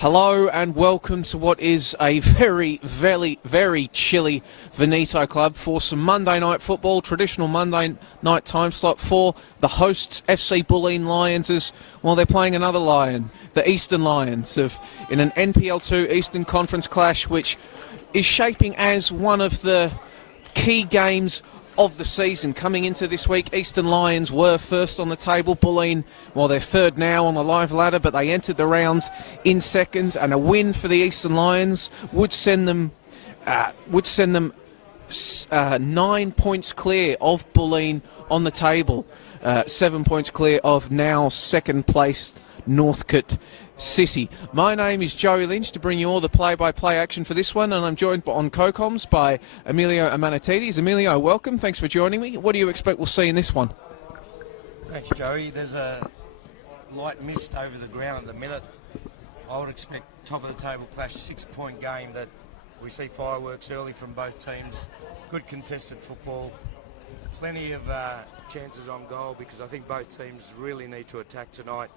Hello and welcome to what is a very chilly Veneto club for some Monday night football, traditional Monday night time slot for the hosts, FC Bulleen Lions, as well they're playing another Lion, the Eastern Lions, in an NPL 2 Eastern Conference clash, which is shaping as one of the key games of the season. Coming into this week, Eastern Lions were first on the table. Bulleen, well, they're third now on the live ladder, but they entered the rounds in second, and a win for the Eastern Lions would send them 9 points clear of Bulleen on the table, 7 points clear of now second place Northcote City. My name is Joey Lynch to bring you all the play-by-play action for this one, and I'm joined on co-coms by Emilio Amanatides. Emilio, welcome. Thanks for joining me. What do you expect we'll see in this one? Thanks, Joey. There's a light mist over the ground at the minute. I would expect top of the table clash, 6-point game that we see fireworks early from both teams. Good contested football. Plenty of chances on goal because I think both teams really need to attack tonight.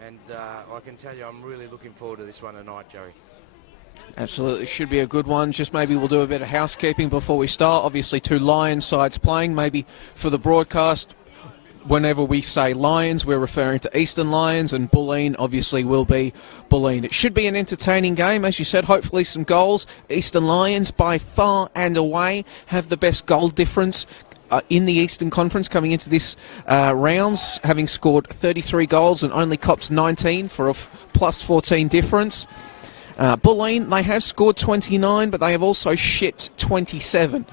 And I can tell you I'm really looking forward to this one tonight, Joey. Absolutely, should be a good one. Just maybe we'll do a bit of housekeeping before we start. Obviously, two Lions sides playing. Maybe for the broadcast, whenever we say Lions, we're referring to Eastern Lions, and Bulleen obviously will be Bulleen. It should be an entertaining game, as you said, hopefully some goals. Eastern Lions, by far and away, have the best goal difference in the Eastern Conference coming into this rounds, having scored 33 goals and only copped 19 for a plus 14 difference. Bulleen, they have scored 29, but they have also shipped 27.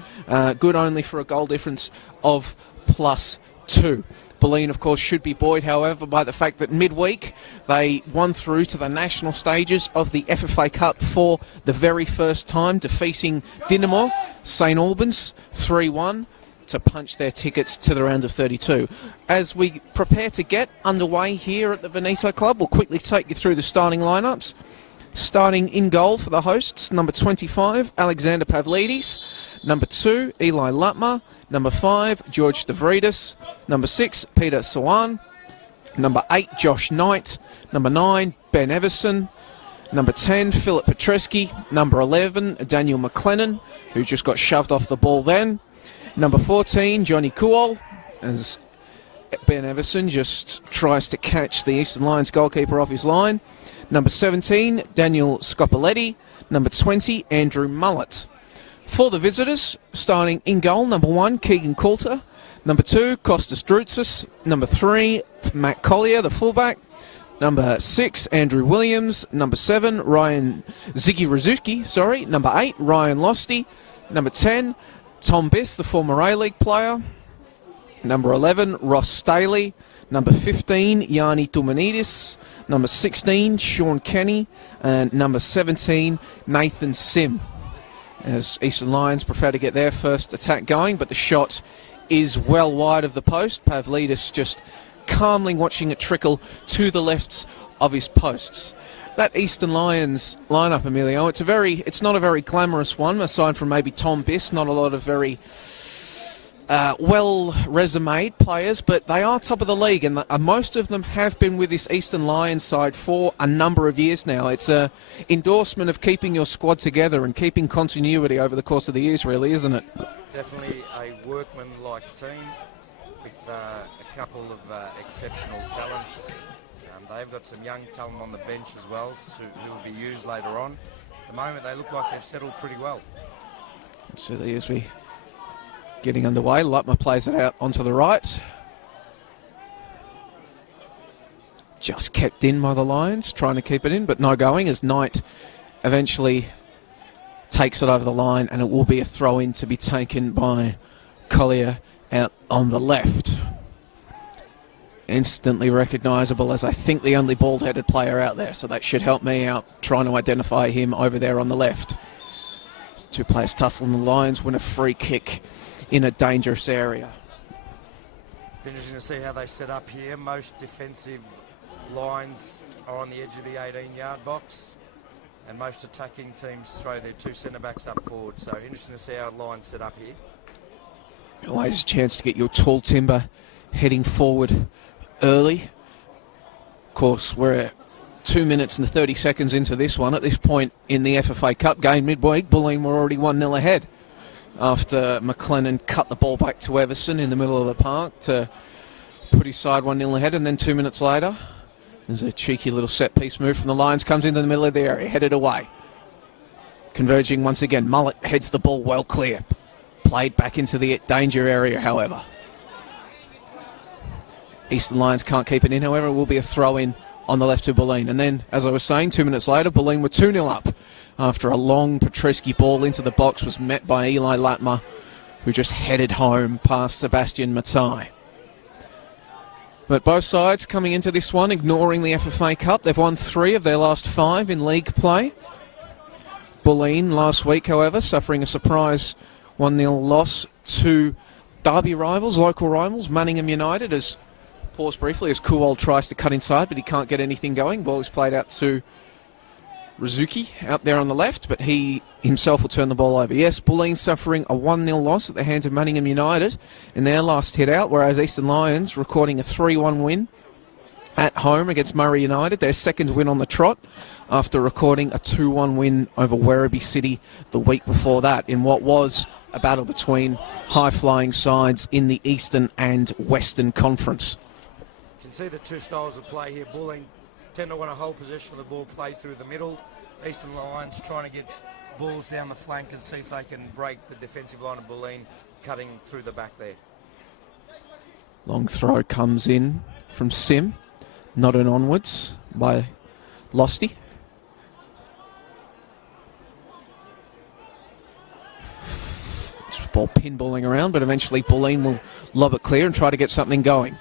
Good only for a goal difference of plus 2. Bulleen, of course, should be buoyed, however, by the fact that midweek they won through to the national stages of the FFA Cup for the very first time, defeating Dinamo St Albans 3-1. To punch their tickets to the round of 32. As we prepare to get underway here at the Veneto Club, we'll quickly take you through the starting lineups. Starting in goal for the hosts, number 25, Alexander Pavlidis. Number 2, Eli Lutmer. Number 5, George Stavridis. Number 6, Peter Sawan. Number 8, Josh Knight. Number 9, Ben Everson. Number 10, Philip Petreski. Number 11, Daniel McLennan, who just got shoved off the ball then. Number 14, Johnny Kuol, as Ben Everson just tries to catch the Eastern Lions goalkeeper off his line. Number 17, Daniel Scopoletti. Number 20, Andrew Mullett. For the visitors, starting in goal, number 1, Keegan Coulter. Number 2, Kostas Drutzis. Number 3, Matt Collier, the fullback. Number 6, Andrew Williams. Number 7, Ziggy Razuki. Number 8, Ryan Losty. Number 10, Tom Biss, the former A-League player. Number 11, Ross Staley. Number 15, Yanni Tumanidis. Number 16, Sean Kenny. And number 17, Nathan Sim. As Eastern Lions prefer to get their first attack going, but the shot is well wide of the post. Pavlidis just calmly watching it trickle to the left of his posts. That Eastern Lions lineup, Emilio, it's not a very glamorous one, aside from maybe Tom Biss. Not a lot of very well-resumed players, but they are top of the league, and most of them have been with this Eastern Lions side for a number of years now. It's an endorsement of keeping your squad together and keeping continuity over the course of the years, really, isn't it? Definitely a workman-like team with a couple of exceptional talents. They've got some young talent on the bench as well, who will be used later on. At the moment, they look like they've settled pretty well. Absolutely, as we getting underway, Lutmer plays it out onto the right. Just kept in by the Lions, trying to keep it in, but no going, as Knight eventually takes it over the line, and it will be a throw-in to be taken by Collier out on the left. Instantly recognisable as I think the only bald-headed player out there, so that should help me out trying to identify him over there on the left. Two players tussling, the Lions win a free kick in a dangerous area. Interesting to see how they set up here. Most defensive lines are on the edge of the 18-yard box, and most attacking teams throw their two centre-backs up forward, so interesting to see how the line's set up here. Always a chance to get your tall timber heading forward early. Of course, we're 2 minutes and 30 seconds into this one. At this point in the FFA Cup game midweek, Bulleen were already 1-0 ahead after McLennan cut the ball back to Everson in the middle of the park to put his side 1-0 ahead. And then 2 minutes later, there's a cheeky little set-piece move from the Lions, comes into the middle of the area, headed away. Converging once again, Mullet heads the ball well clear. Played back into the danger area, however. Eastern Lions can't keep it in, however, it will be a throw-in on the left to Bulleen. And then, as I was saying, 2 minutes later, Bulleen were 2-0 up after a long Petreski ball into the box was met by Eli Latma, who just headed home past Sebastian Matai. But both sides coming into this one, ignoring the FFA Cup. They've won 3 of their last 5 in league play. Bulleen last week, however, suffering a surprise 1-0 loss to derby rivals, local rivals, Manningham United, as pause briefly as Kuwal tries to cut inside, but he can't get anything going. Ball is played out to Rizuki out there on the left, but he himself will turn the ball over. Yes, Bulleen suffering a 1-0 loss at the hands of Manningham United in their last hit out, whereas Eastern Lions recording a 3-1 win at home against Murray United, their second win on the trot after recording a 2-1 win over Werribee City the week before that in what was a battle between high-flying sides in the Eastern and Western Conference. You can see the two styles of play here. Bulleen tend to want to hold possession of the ball, play through the middle. Eastern Lions trying to get balls down the flank and see if they can break the defensive line of Bulleen, cutting through the back there. Long throw comes in from Sim, not an onwards by Losty. Ball pinballing around, but eventually Bulleen will lob it clear and try to get something going.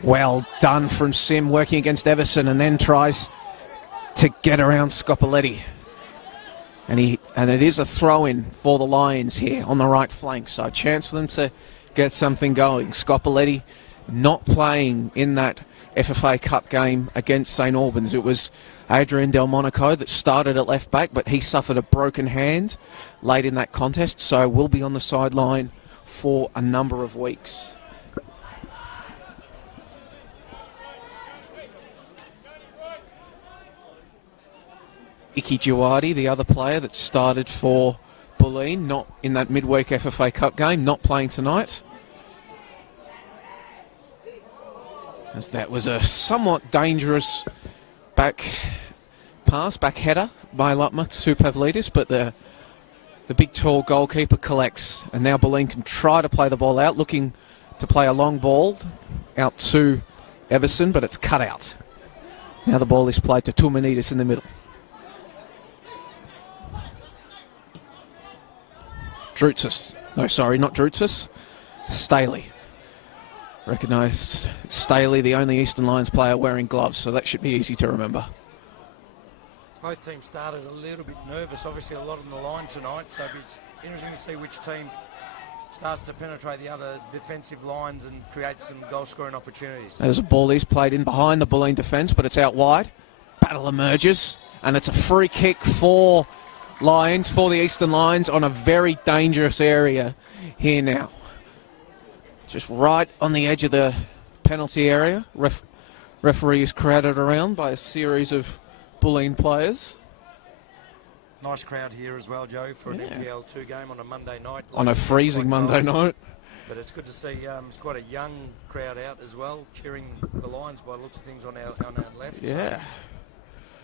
Well done from Sim, working against Everson, and then tries to get around Scopoletti. And it is a throw-in for the Lions here on the right flank, so a chance for them to get something going. Scopoletti not playing in that FFA Cup game against St Albans. It was Adrian Delmonico that started at left back, but he suffered a broken hand late in that contest, so will be on the sideline for a number of weeks. Iki Jawadi, the other player that started for Bulleen, not in that midweek FFA Cup game, not playing tonight. As that was a somewhat dangerous back header by Lutma to Pavlidis, but the big tall goalkeeper collects, and now Bulleen can try to play the ball out, looking to play a long ball out to Everson, but it's cut out. Now the ball is played to Tumanidis in the middle. Drutzis. No, sorry, not Drutzis. Staley. Recognised Staley, the only Eastern Lions player wearing gloves, so that should be easy to remember. Both teams started a little bit nervous, obviously a lot on the line tonight, so it's interesting to see which team starts to penetrate the other defensive lines and create some goal-scoring opportunities. There's a ball is played in behind the Bulleen defence, but it's out wide. Battle emerges, and it's a free kick for Lions, for the Eastern Lions, on a very dangerous area here now. Just right on the edge of the penalty area. Referee is crowded around by a series of Bulleen players. Nice crowd here as well, Joe, for an NPL 2 game on a Monday night. On a freezing Monday night. But it's good to see it's quite a young crowd out as well, cheering the Lions by looks of things on our left. Yeah. So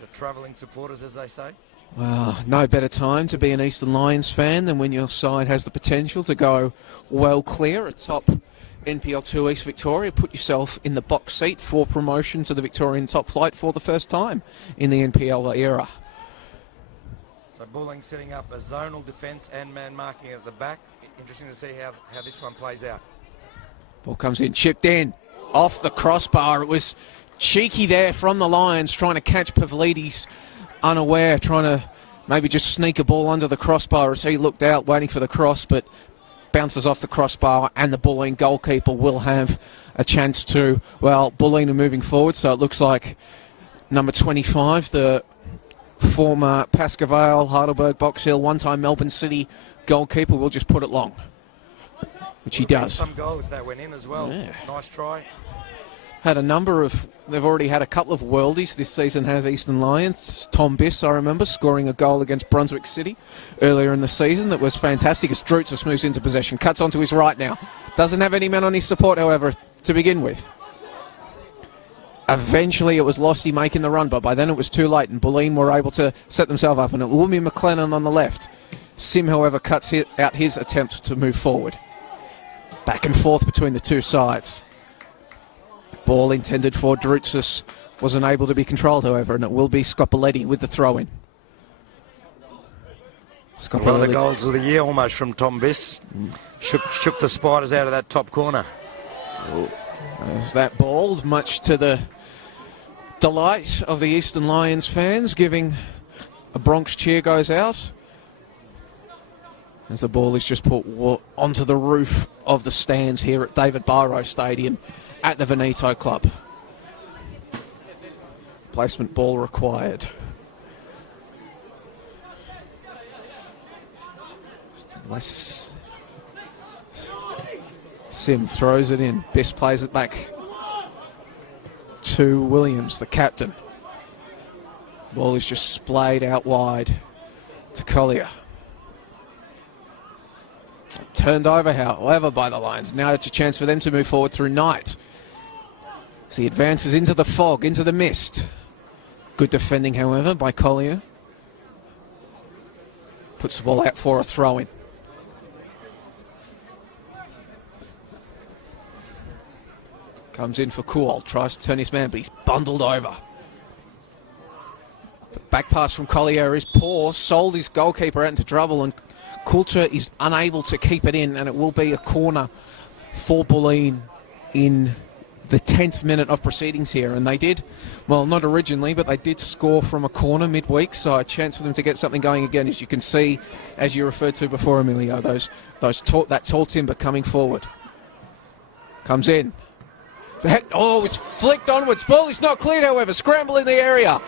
the travelling supporters, as they say. Well, no better time to be an Eastern Lions fan than when your side has the potential to go well clear atop NPL 2 East Victoria. Put yourself in the box seat for promotion to the Victorian top flight for the first time in the NPL era. So Bulleen setting up a zonal defence and man marking at the back. Interesting to see how this one plays out. Ball comes in, chipped in, off the crossbar. It was cheeky there from the Lions, trying to catch Pavlidis unaware, trying to maybe just sneak a ball under the crossbar as he looked out, waiting for the cross, but bounces off the crossbar, and the Bulleen goalkeeper will have a chance to, well, Bulleen are moving forward, so it looks like number 25, the former Pascavale, Heidelberg, Box Hill, one-time Melbourne City goalkeeper, will just put it long, which he does. Some goal if that went in as well. Yeah. Nice try. had a number of... They've already had a couple of worldies this season, have Eastern Lions. Tom Biss, I remember, scoring a goal against Brunswick City earlier in the season. That was fantastic as Drutzis moves into possession. Cuts onto his right now. Doesn't have any men on his support, however, to begin with. Eventually it was Losty making the run, but by then it was too late, and Bulleen were able to set themselves up, and it will be McLennan on the left. Sim, however, cuts out his attempt to move forward. Back and forth between the two sides. Ball intended for Drutzis wasn't able to be controlled, however, and it will be Scopoletti with the throw-in. One of the goals of the year almost from Tom Biss. Shook the Spiders out of that top corner. There's that ball, much to the delight of the Eastern Lions fans, giving a Bronx cheer goes out. As the ball is just put onto the roof of the stands here at David Barrow Stadium at the Veneto Club. Placement ball required. Sim throws it in. Biss plays it back to Williams, the captain. Ball is just splayed out wide to Collier. Turned over, however, by the Lions. Now it's a chance for them to move forward through Knight. As he advances into the fog, into the mist. Good defending, however, by Collier. Puts the ball out for a throw-in. Comes in for Cool, tries to turn his man, but he's bundled over. But back pass from Collier is poor, sold his goalkeeper out into trouble, and Coulter is unable to keep it in, and it will be a corner for Bulleen in the 10th minute of proceedings here. And they did, well, not originally, but they did score from a corner midweek, so a chance for them to get something going again, as you can see, as you referred to before, Emilio, that tall timber coming forward. Comes in. Oh, it's flicked onwards. Ball is not cleared, however. Scramble in the area.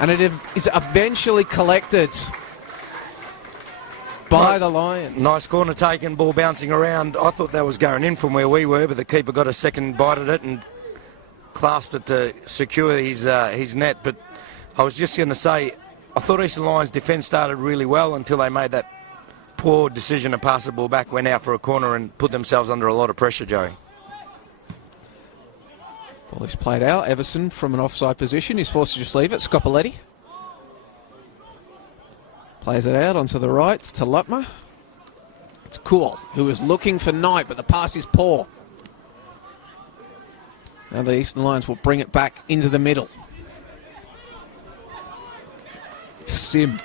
And it is eventually collected by the Lions. Nice corner taken, ball bouncing around. I thought that was going in from where we were, but the keeper got a second bite at it and clasped it to secure his net. But I was just going to say, I thought Eastern Lions' defence started really well until they made that poor decision to pass the ball back, went out for a corner and put themselves under a lot of pressure, Joey. Ball is played out. Everson from an offside position is forced to just leave it. Scopoletti plays it out onto the right to Lutmer. It's Cool, who is looking for Knight, but the pass is poor. Now the Eastern Lions will bring it back into the middle. To Sim.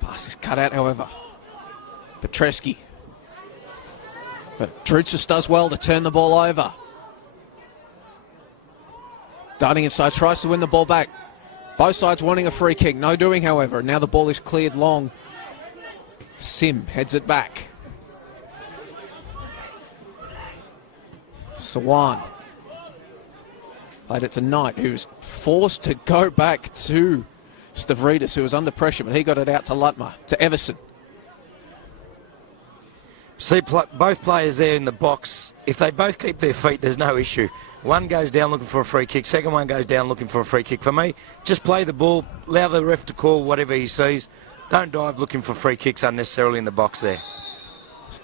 Pass is cut out, however. Petreski. But Drutzis does well to turn the ball over. Darting inside, tries to win the ball back. Both sides wanting a free kick. No doing, however. Now the ball is cleared long. Sim heads it back. Sawan played it to Knight, who's forced to go back to Stavridis, who was under pressure, but he got it out to Lutmer, to Everson. See, both players there in the box, if they both keep their feet, there's no issue. One goes down looking for a free kick, second one goes down looking for a free kick. For me, just play the ball, allow the ref to call whatever he sees. Don't dive looking for free kicks unnecessarily in the box there.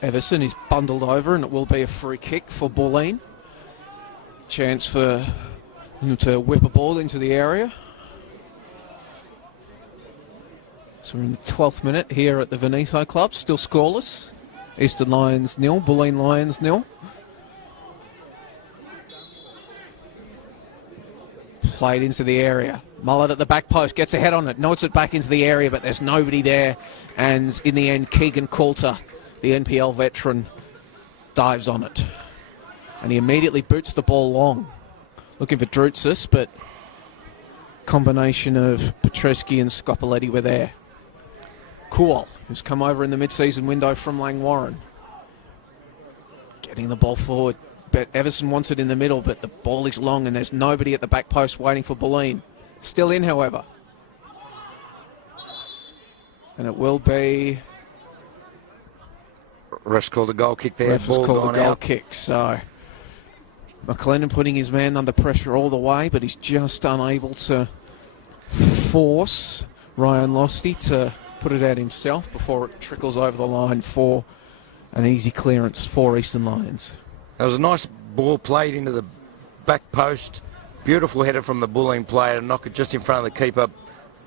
Everson is bundled over, and it will be a free kick for Bulleen. Chance for him to whip a ball into the area. So we're in the 12th minute here at the Veneto Club, still scoreless. Eastern Lions 0, Bulleen Lions 0. Played into the area. Mullet at the back post, gets a head on it, nods it back into the area, but there's nobody there. And in the end, Keegan Coulter, the NPL veteran, dives on it. And he immediately boots the ball long. Looking for Drutzis, but combination of Petreski and Scopoletti were there. Cool, who's come over in the mid-season window from Langwarren. Getting the ball forward. But Everson wants it in the middle, but the ball is long and there's nobody at the back post waiting for Bulleen. Still in, however. And it will be Ref's called a goal kick there. Ref has Ball called gone a goal out. kick, so McLennan putting his man under pressure all the way, but he's just unable to force Ryan Losty to put it out himself before it trickles over the line for an easy clearance for Eastern Lions. There was a nice ball played into the back post. Beautiful header from the Bulleen player to knock it just in front of the keeper.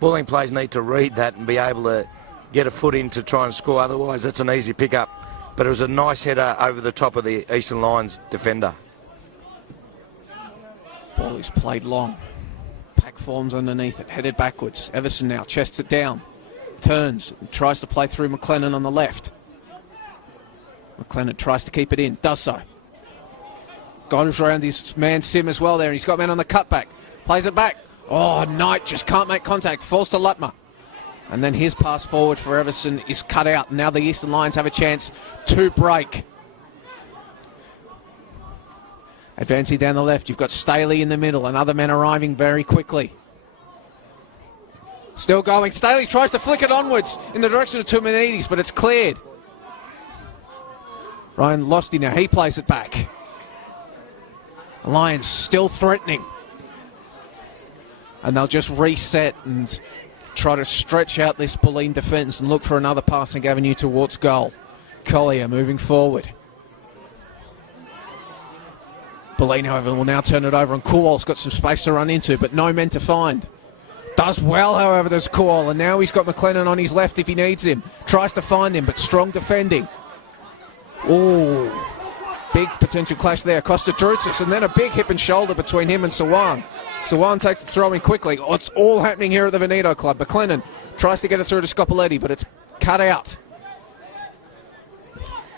Bulleen players need to read that and be able to get a foot in to try and score. Otherwise, that's an easy pick-up. But it was a nice header over the top of the Eastern Lions defender. Ball is played long. Pack forms underneath it, headed backwards. Everson now chests it down, turns, tries to play through McLennan on the left. McLennan tries to keep it in, does so. Goes around his man Sim as well there, and he's got man on the cutback. Plays it back. Oh, Knight just can't make contact, falls to Lutmer. And then his pass forward for Everson is cut out. Now the Eastern Lions have a chance to break. Advancing down the left, you've got Staley in the middle, and other men arriving very quickly. Still going. Staley tries to flick it onwards in the direction of Tumanides, but it's cleared. Ryan Losty now, he plays it back. The Lions still threatening. And they'll just reset and try to stretch out this Bulleen defence and look for another passing avenue towards goal. Collier moving forward. Bulleen, however, will now turn it over, and Kuol's got some space to run into, but no men to find. Does well, however, does Kuol, and now he's got McLennan on his left if he needs him. Tries to find him, but strong defending. Ooh, big potential clash there. Costa Drutzis, and then a big hip and shoulder between him and Sawan. Sawan takes the throw in quickly. Oh, it's all happening here at the Veneto Club. McLennan tries to get it through to Scopoletti, but it's cut out.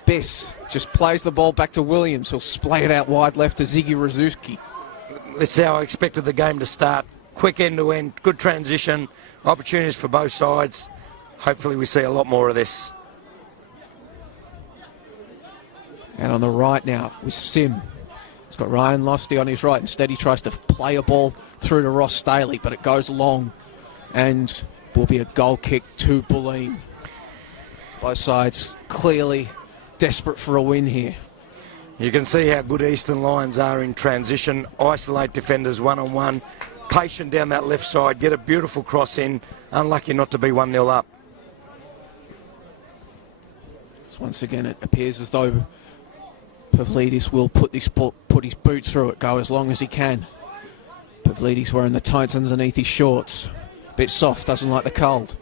Biss just plays the ball back to Williams, who'll splay it out wide left to Ziggy Razuski. This is how I expected the game to start. Quick end-to-end, good transition, opportunities for both sides. Hopefully we see a lot more of this. And on the right now with Sim. He's got Ryan Losty on his right. Instead he tries to play a ball through to Ross Staley, but it goes long and will be a goal kick to Bulleen. Both sides clearly desperate for a win here. You can see how good Eastern Lions are in transition. Isolate defenders one-on-one. Patient down that left side. Get a beautiful cross in. Unlucky not to be 1-0 up. So once again, it appears as though Pavlidis will put his boot through it, go as long as he can. Pavlidis wearing the tights underneath his shorts. Bit soft, doesn't like the cold.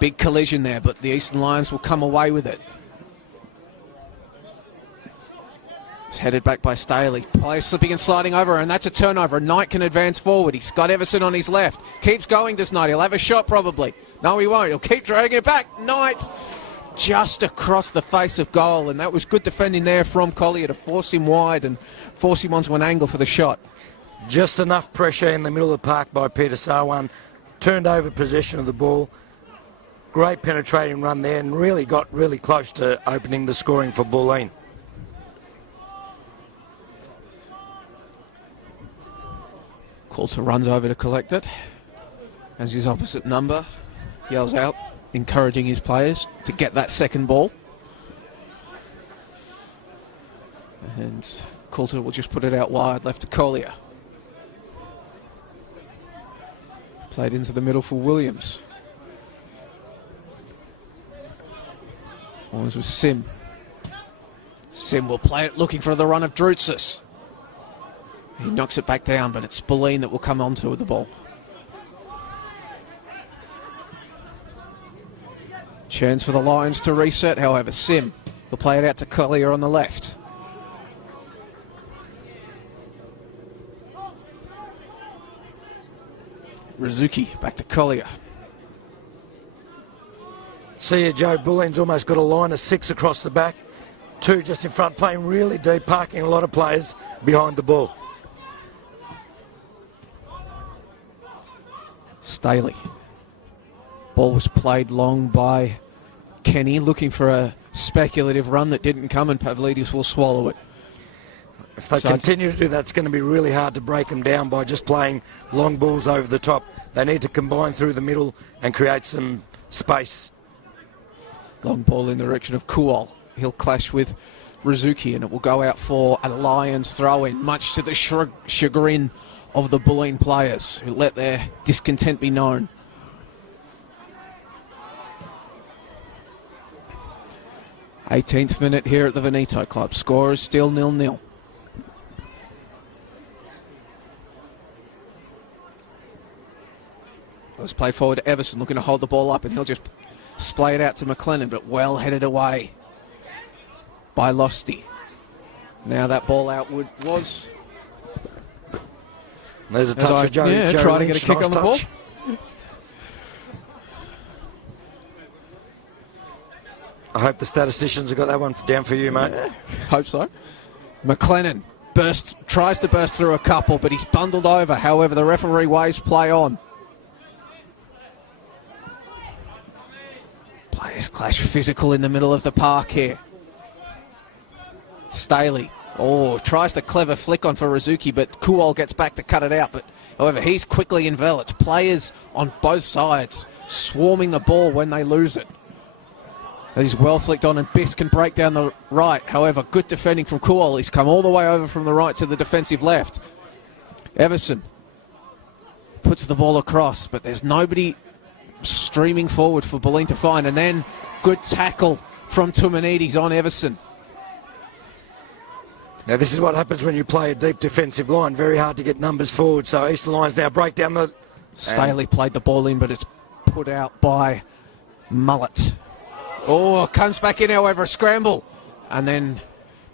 Big collision there, but the Eastern Lions will come away with it. It's headed back by Staley. Player slipping and sliding over, and that's a turnover. Knight can advance forward. He's got Everson on his left. Keeps going, does Knight. He'll have a shot probably. No, he won't. He'll keep dragging it back. Knight just across the face of goal, and that was good defending there from Collier to force him wide and force him onto an angle for the shot. Just enough pressure in the middle of the park by Peter Sarwan. Turned over possession of the ball. Great penetrating run there, and really got really close to opening the scoring for Bulleen. Coulter runs over to collect it as his opposite number yells out, encouraging his players to get that second ball. And Coulter will just put it out wide, left to Collier. Played into the middle for Williams. Always with Sim. Sim will play it, looking for the run of Drutzis. He knocks it back down, but it's Bulleen that will come onto with the ball. Chance for the Lions to reset, however. Sim will play it out to Collier on the left. Razuki back to Collier. See you, Joe. Bulleen's almost got a line of 6 across the back. 2 just in front, playing really deep, parking a lot of players behind the ball. Staley. Ball was played long by Kenny, looking for a speculative run that didn't come, and Pavlidis will swallow it. If they continue to do that, it's going to be really hard to break them down by just playing long balls over the top. They need to combine through the middle and create some space. Long ball in the direction of Kuol. He'll clash with Rizuki, and it will go out for a Lions throw-in, much to the chagrin of the Bulleen players, who let their discontent be known. Eighteenth minute here at the Veneto Club. Score is still 0-0. Let's play forward to Everson, looking to hold the ball up, and he'll just splay it out to McLennan, but well headed away by Losty. Now that ball out was... There's a touch for Joe. Yeah, Joe trying to Lynch. get a kick Nice on the touch. ball. I hope the statisticians have got that one down for you, mate. Yeah, hope so. McLennan tries to burst through a couple, but he's bundled over. However, the referee waves play on. Players clash physical in the middle of the park here. Staley, tries the clever flick on for Rizuki, but Kuol gets back to cut it out. But however, he's quickly enveloped. Players on both sides swarming the ball when they lose it. He's well flicked on, and Biss can break down the right. However, good defending from Kuol. He's come all the way over from the right to the defensive left. Everson puts the ball across, but there's nobody streaming forward for Bulleen to find. And then good tackle from Tumanides on Everson. Now this is what happens when you play a deep defensive line. Very hard to get numbers forward. So Eastern Lions now break down the... Staley played the ball in, but it's put out by Mullet. Comes back in, however, a scramble. And then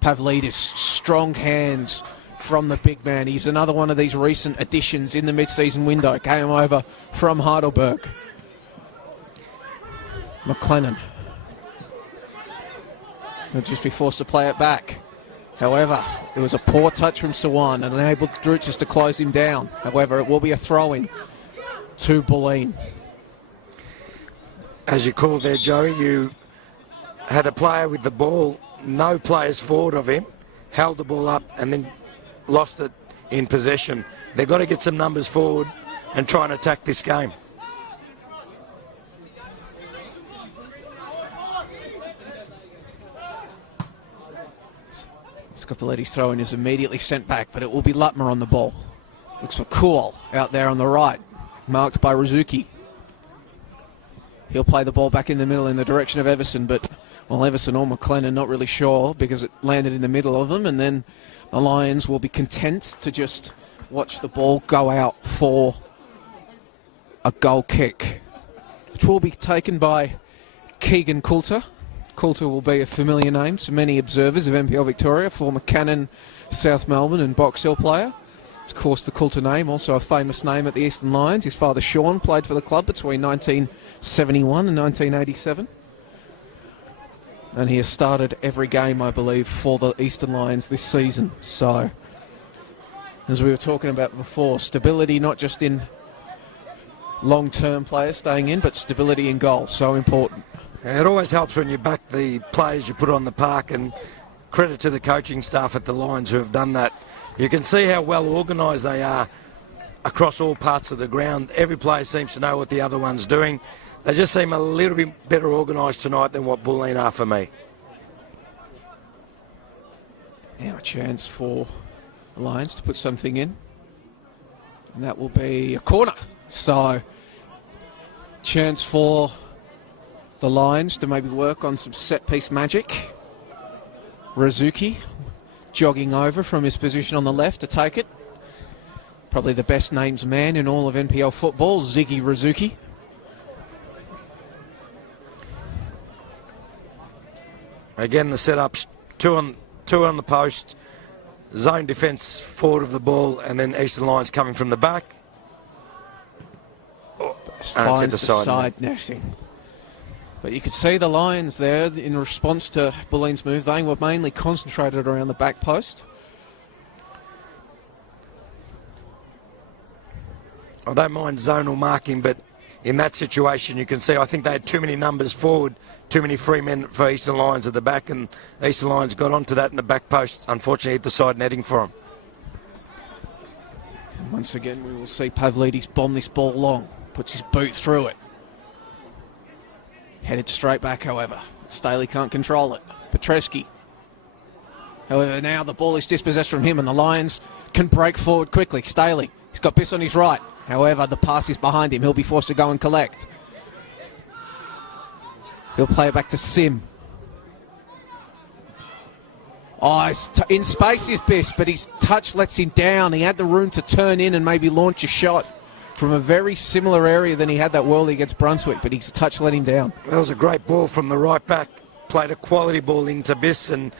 Pavlidis, strong hands from the big man. He's another one of these recent additions in the mid-season window. Came over from Heidelberg. McLennan will just be forced to play it back. However, it was a poor touch from Sawan and enabled Druchas to close him down. However, it will be a throw-in to Bulleen. As you called there, Joey, you had a player with the ball, no players forward of him, held the ball up and then lost it in possession. They've got to get some numbers forward and try and attack this game. Scopoletti's throw-in is immediately sent back, but it will be Lutmer on the ball. Looks for Kuol out there on the right, marked by Rizuki. He'll play the ball back in the middle in the direction of Everson, but Everson or McLennan, not really sure because it landed in the middle of them, and then the Lions will be content to just watch the ball go out for a goal kick, which will be taken by Keegan Coulter. Coulter will be a familiar name to many observers of NPL Victoria, former Cannon, South Melbourne and Box Hill player. Of course, the Coulter name, also a famous name at the Eastern Lions. His father, Sean, played for the club between 1971 and 1987. And he has started every game, I believe, for the Eastern Lions this season. So, as we were talking about before, stability not just in long-term players staying in, but stability in goal, so important. It always helps when you back the players you put on the park, and credit to the coaching staff at the Lions who have done that. You can see how well organised they are across all parts of the ground. Every player seems to know what the other one's doing. They just seem a little bit better organised tonight than what Bulleen are for me. Now a chance for the Lions to put something in. And that will be a corner. So, chance for the Lions to maybe work on some set-piece magic. Rizuki jogging over from his position on the left to take it. Probably the best named man in all of NPL football, Ziggy Rizuki. Again, the setup's two on the post, zone defence forward of the ball, and then Eastern Lions coming from the back. Finds the side netting. But you could see the Lions there in response to Bulleen's move. They were mainly concentrated around the back post. I don't mind zonal marking, but in that situation you can see I think they had too many numbers forward, too many free men for Eastern Lions at the back, and Eastern Lions got onto that in the back post. Unfortunately, hit the side netting for them. And once again, we will see Pavlidis bomb this ball long. Puts his boot through it. Headed straight back, however. Staley can't control it. Petreski. However, now the ball is dispossessed from him and the Lions can break forward quickly. Staley, he's got Biss on his right. However, the pass is behind him. He'll be forced to go and collect. He'll play it back to Sim. Oh, in space is Biss, but his touch lets him down. He had the room to turn in and maybe launch a shot from a very similar area than he had that worldie against Brunswick, but his touch let him down. That was a great ball from the right back. Played a quality ball into Biss, and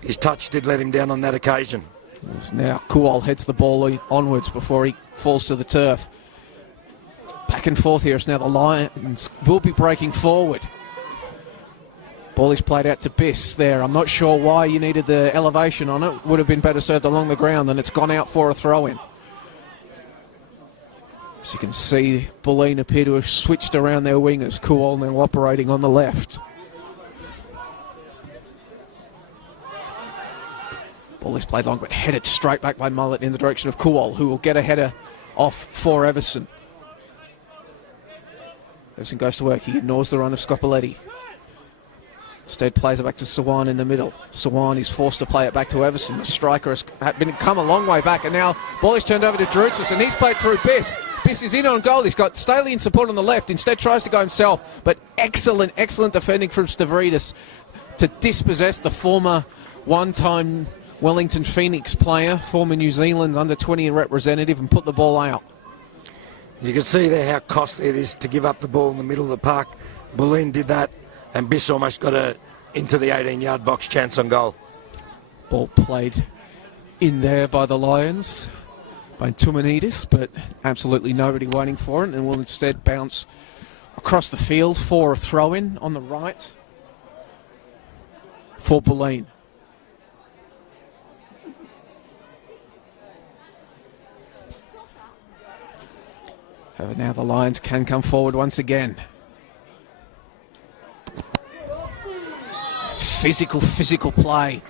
his touch did let him down on that occasion. Now Kuol heads the ball onwards before he falls to the turf. It's back and forth here. It's now the Lions will be breaking forward. Ball is played out to Biss there. I'm not sure why you needed the elevation on it. Would have been better served along the ground, and it's gone out for a throw-in. As you can see, Bulleen appear to have switched around their wingers. Kuol now operating on the left. Ball is played long, but headed straight back by Mullet in the direction of Kuol, who will get a header off for Everson. Everson goes to work. He ignores the run of Scopoletti. Instead plays it back to Sawan in the middle. Sawan is forced to play it back to Everson. The striker has come a long way back, and now ball is turned over to Drutsis, and he's played through Biss. Biss is in on goal. He's got Staley in support on the left. Instead tries to go himself, but excellent defending from Stavridis to dispossess the former one-time Wellington Phoenix player, former New Zealand under-20 representative, and put the ball out. You can see there how costly it is to give up the ball in the middle of the park. Bulleen did that, and Biss almost got into the 18-yard box, chance on goal. Ball played in there by the Lions, by Tumanidis, but absolutely nobody waiting for it, and will instead bounce across the field for a throw-in on the right for Bulleen. However, now the Lions can come forward once again. Physical play.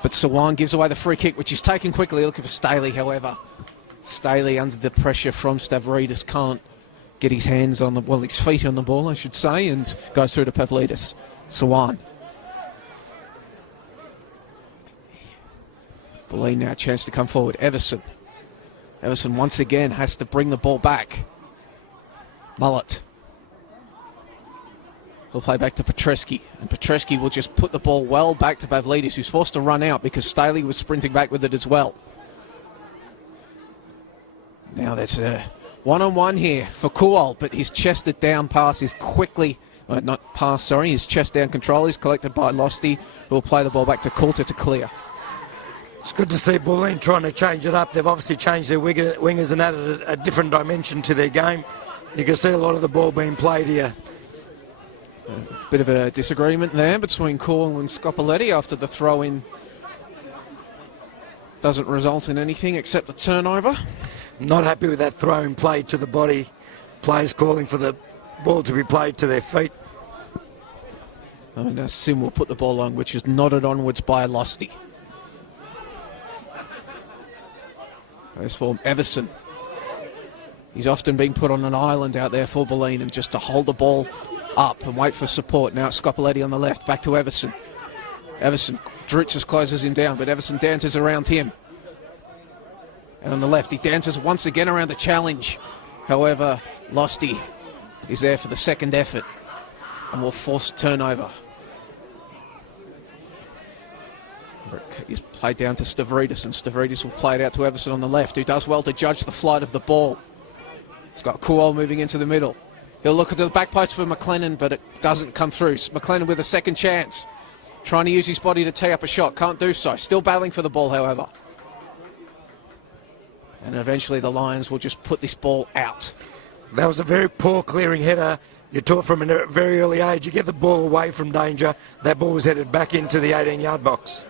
But Sawan gives away the free kick, which is taken quickly, looking for Staley, however. Staley, under the pressure from Stavridis, can't get his hands on his feet on the ball, I should say, and goes through to Pavlidis. Sawan. Bulleen now a chance to come forward. Everson once again has to bring the ball back. Mullet. He'll play back to Petreski, and Petreski will just put the ball well back to Pavlidis, who's forced to run out because Staley was sprinting back with it as well. Now there's a one-on-one here for Kuol, but his chested down pass is quickly, his chest down control is collected by Losty, who will play the ball back to Coulter to clear. It's good to see Bulleen trying to change it up. They've obviously changed their wingers and added a different dimension to their game. You can see a lot of the ball being played here. A bit of a disagreement there between Kuol and Scopoletti after the throw-in doesn't result in anything except the turnover. Not happy with that throw-in play to the body. Players calling for the ball to be played to their feet. And Sim will put the ball on, which is nodded onwards by Losty. As for Everson, he's often been put on an island out there for Bulleen, and just to hold the ball up and wait for support. Now it's Scopoletti on the left, back to Everson. Drutsis closes him down, but Everson dances around him. And on the left, he dances once again around the challenge. However, Losty is there for the second effort and will force a turnover. He's played down to Stavridis, and Stavridis will play it out to Everson on the left, who does well to judge the flight of the ball. He's got Kuol moving into the middle. He'll look at the back post for McLennan, but it doesn't come through. McLennan with a second chance. Trying to use his body to tee up a shot. Can't do so. Still battling for the ball, however. And eventually the Lions will just put this ball out. That was a very poor clearing header. You're taught from a very early age, you get the ball away from danger. That ball was headed back into the 18-yard box.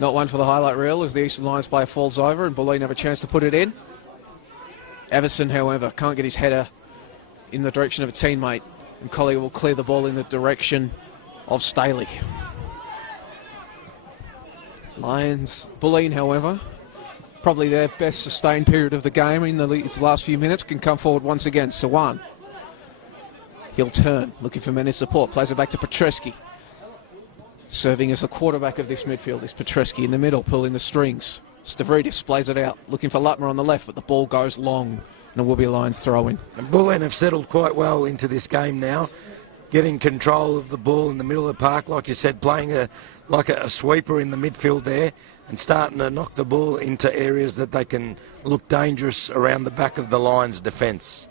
Not one for the highlight reel as the Eastern Lions player falls over and Bulleen have a chance to put it in. Everson, however, can't get his header in the direction of a teammate, and Collier will clear the ball in the direction of Staley. Lions, Bulleen, however, probably their best sustained period of the game in these last few minutes, can come forward once again. Sawan He'll turn, looking for men in support. Plays it back to Petreski. Serving as the quarterback of this midfield is Petreski in the middle, pulling the strings. Stavridis plays it out, looking for Lutmer on the left, but the ball goes long, and it will be Lions throw-in. And Bulleen have settled quite well into this game now, getting control of the ball in the middle of the park, like you said, playing like a sweeper in the midfield there, and starting to knock the ball into areas that they can look dangerous around the back of the Lions' defence.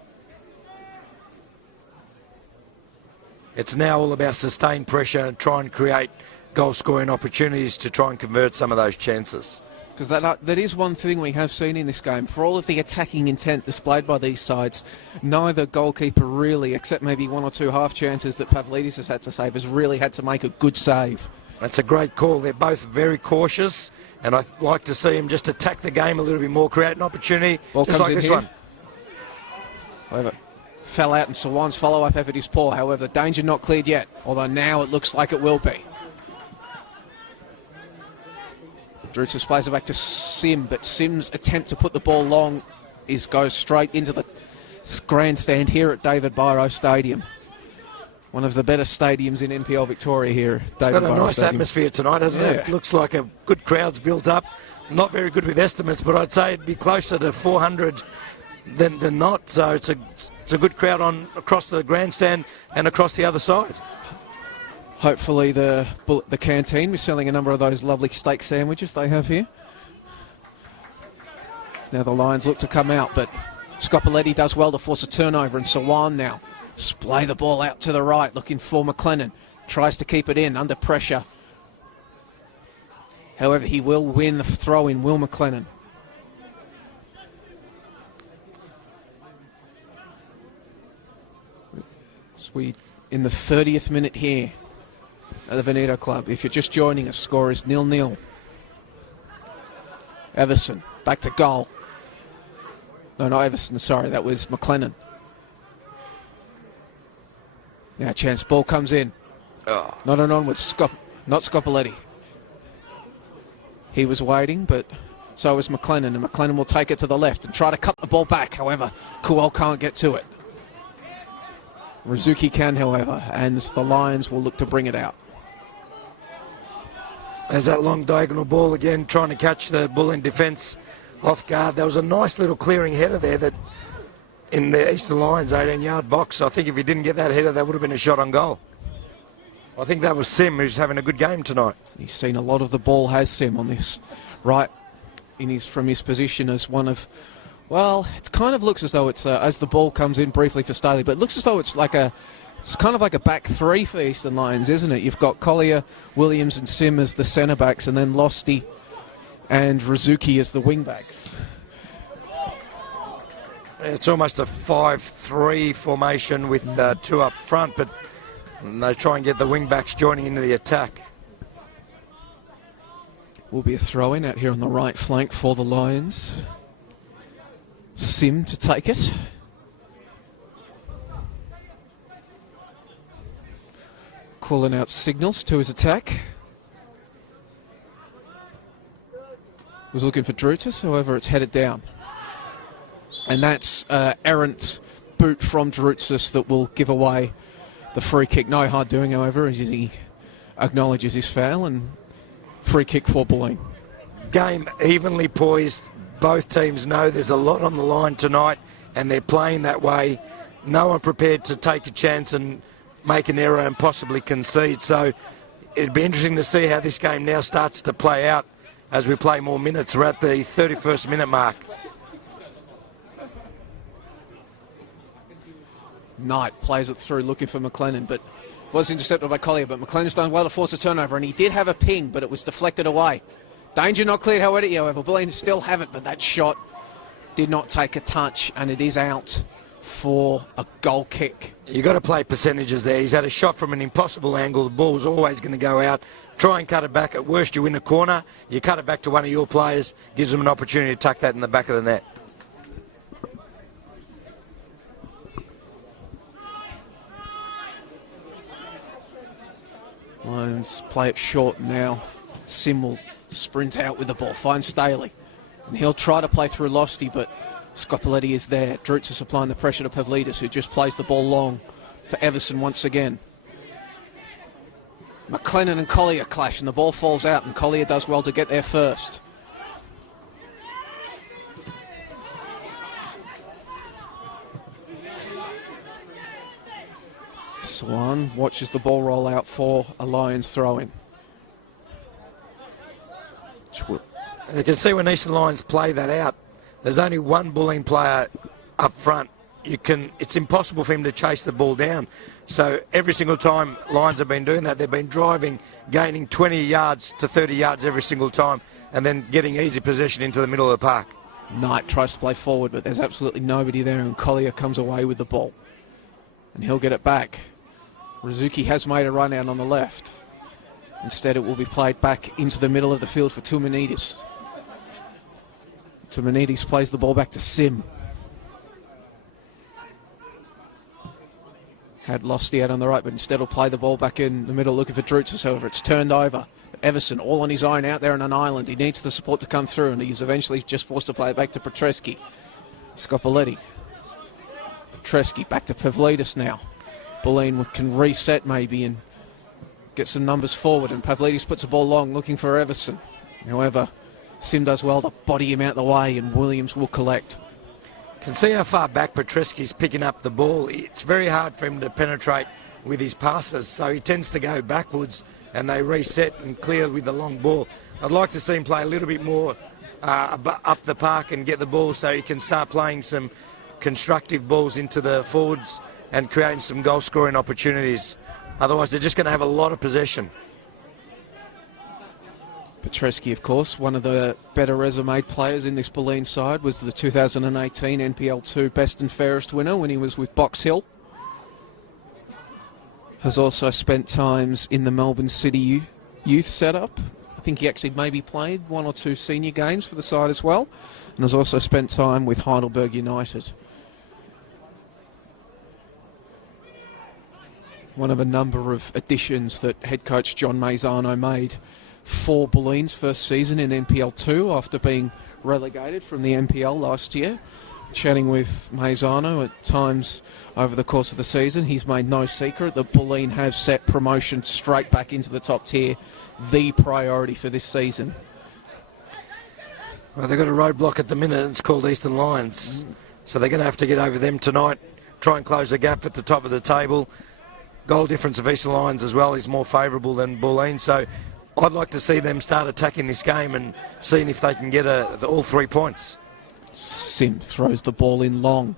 It's now all about sustained pressure and try and create goal-scoring opportunities to try and convert some of those chances. Because that is one thing we have seen in this game. For all of the attacking intent displayed by these sides, neither goalkeeper really, except maybe one or two half chances that Pavlidis has had to save, has really had to make a good save. That's a great call. They're both very cautious, and I'd like to see them just attack the game a little bit more, create an opportunity, Ball just comes like in this here. one. However, fell out and Sawan's follow-up effort is poor. However, danger not cleared yet, although now it looks like it will be. Drutzis plays it back to Sim, but Sim's attempt to put the ball long goes straight into the grandstand here at David Biro Stadium. One of the better stadiums in NPL Victoria here. David Got a Biro nice Stadium. atmosphere tonight, hasn't it? It looks like a good crowd's built up. Not very good with estimates, but I'd say it'd be closer to 400 than not. So it's a good crowd across the grandstand and across the other side. Hopefully the canteen is selling a number of those lovely steak sandwiches they have here. Now the Lions look to come out, but Scopoletti does well to force a turnover, and Sawan now splay the ball out to the right, looking for McLennan. Tries to keep it in, under pressure. However, he will win the throw-in, Will McLennan. So we in the 30th minute here at the Veneto Club. If you're just joining us, score is 0-0. Everson, back to goal. No, not Everson, sorry, that was McLennan. Now chance, ball comes in. Oh. Not an onward, not Scopoletti. He was waiting, but so was McLennan, and McLennan will take it to the left and try to cut the ball back. However, Kuel can't get to it. Rizuki can, however, and the Lions will look to bring it out. There's that long diagonal ball again, trying to catch the Bulleen defence off guard. There was a nice little clearing header there that in the Eastern Lions 18-yard box. I think if he didn't get that header, that would have been a shot on goal. I think that was Sim, who's having a good game tonight. He's seen a lot of the ball, has Sim, on this right from his position as one of, well, it kind of looks as though it's as the ball comes in briefly for Staley, but it looks as though it's kind of like a back three for Eastern Lions, isn't it? You've got Collier, Williams and Sim as the centre backs, and then Losty and Rizuki as the wing backs. It's almost a 5-3 formation with two up front, but they try and get the wing backs joining into the attack. Will be a throw-in out here on the right flank for the Lions. Sim to take it. Calling out signals to his attack. Was looking for Drutzis, however it's headed down. And that's errant boot from Drutzis that will give away the free kick. No hard doing, however, as he acknowledges his foul, and free kick for Bulleen. Game evenly poised. Both teams know there's a lot on the line tonight, and they're playing that way. No one prepared to take a chance and make an error and possibly concede. So it'd be interesting to see how this game now starts to play out as we play more minutes. We're at the 31st minute mark. Knight plays it through looking for McLennan, but was intercepted by Collier, but McLennan's done well to force a turnover, and he did have a ping, but it was deflected away. Danger not cleared, however, Bulleen still have it, but that shot did not take a touch, and it is out for a goal kick. You've got to play percentages there. He's had a shot from an impossible angle. The ball's always going to go out. Try and cut it back. At worst, you win a corner. You cut it back to one of your players, gives them an opportunity to tuck that in the back of the net. Lions play it short now. Sim will sprint out with the ball, finds Staley. And he'll try to play through Losty, but Scopoletti is there. Drutzis applying the pressure to Pavlidis, who just plays the ball long. for Everson once again. McLennan and Collier clash and the ball falls out, and Collier does well to get there first. Swan watches the ball roll out for a Lions throw-in. You can see when Eastern Lions play that out, there's only one Bulleen player up front. It's impossible for him to chase the ball down. So every single time Lions have been doing that, they've been driving, gaining 20 yards to 30 yards every single time, and then getting easy possession into the middle of the park. Knight tries to play forward, but there's absolutely nobody there, and Collier comes away with the ball. And he'll get it back. Rizuki has made a run out on the left. Instead, it will be played back into the middle of the field for Tumanidis. Tumanidis plays the ball back to Sim. Had Losty out on the right, but instead will play the ball back in the middle looking for Drutzes. However, it's turned over. Everson all on his own out there on an island. He needs the support to come through, and he's eventually just forced to play it back to Petreski. Scopoletti. Petreski back to Pavlidis now. Bulleen can reset maybe and get some numbers forward, and Pavlidis puts the ball long looking for Everson. However, Sim does well to body him out the way, and Williams will collect. Can see how far back Petreski's picking up the ball. It's very hard for him to penetrate with his passes, so he tends to go backwards and they reset and clear with the long ball. I'd like to see him play a little bit more up the park and get the ball so he can start playing some constructive balls into the forwards and creating some goal scoring opportunities. Otherwise, they're just going to have a lot of possession. Petreski, of course, one of the better resume players in this Bulleen side, was the 2018 NPL 2 Best and Fairest winner when he was with Box Hill. Has also spent times in the Melbourne City youth setup. I think he actually maybe played one or two senior games for the side as well, and has also spent time with Heidelberg United. One of a number of additions that head coach John Maizano made for Bulleen's first season in NPL 2 after being relegated from the NPL last year. Chatting with Maizano at times over the course of the season, he's made no secret that Bulleen have set promotion straight back into the top tier the priority for this season. Well, they've got a roadblock at the minute. It's called Eastern Lions. So they're going to have to get over them tonight, try and close the gap at the top of the table. Goal difference of Eastern Lions as well is more favourable than Bulleen. So I'd like to see them start attacking this game and seeing if they can get all 3 points. Sim throws the ball in long.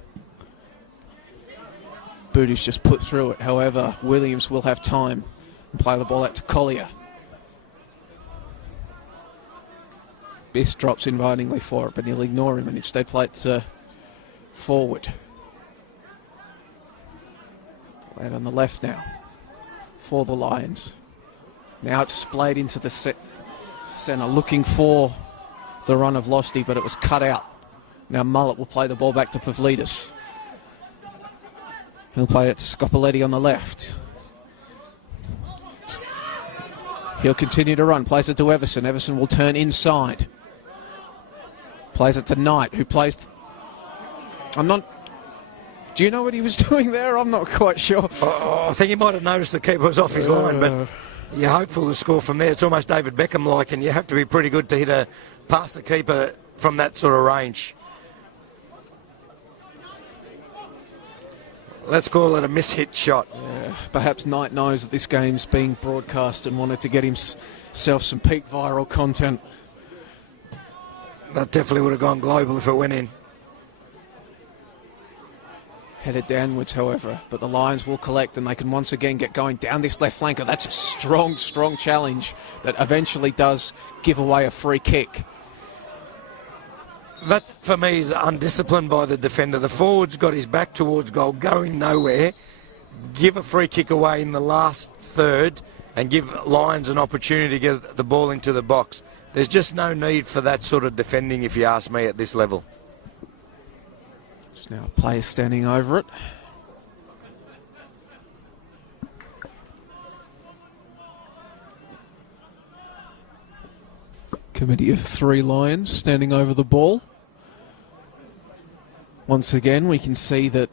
Booty's just put through it. However, Williams will have time and play the ball out to Collier. Biss drops invitingly for it, but he'll ignore him and instead play it forward. Play it on the left now for the Lions. Now it's splayed into the centre, looking for the run of Losty, but it was cut out. Now Mullet will play the ball back to Pavlidis. He'll play it to Scopoletti on the left. He'll continue to run, plays it to Everson. Everson will turn inside. Plays it to Knight, who plays... Do you know what he was doing there? I'm not quite sure. I think he might have noticed the keeper was off his line, but you're hopeful to score from there. It's almost David Beckham-like, and you have to be pretty good to hit a past the keeper from that sort of range. Let's call it a mishit shot. Yeah, perhaps Knight knows that this game's being broadcast and wanted to get himself some peak viral content. That definitely would have gone global if it went in. Headed downwards, however, but the Lions will collect and they can once again get going down this left flanker. That's a strong, strong challenge that eventually does give away a free kick. That, for me, is undisciplined by the defender. The forward's got his back towards goal, going nowhere. Give a free kick away in the last third and give Lions an opportunity to get the ball into the box. There's just no need for that sort of defending, if you ask me, at this level. There's now a player standing over it. Committee of 3 Lions standing over the ball. Once again, we can see that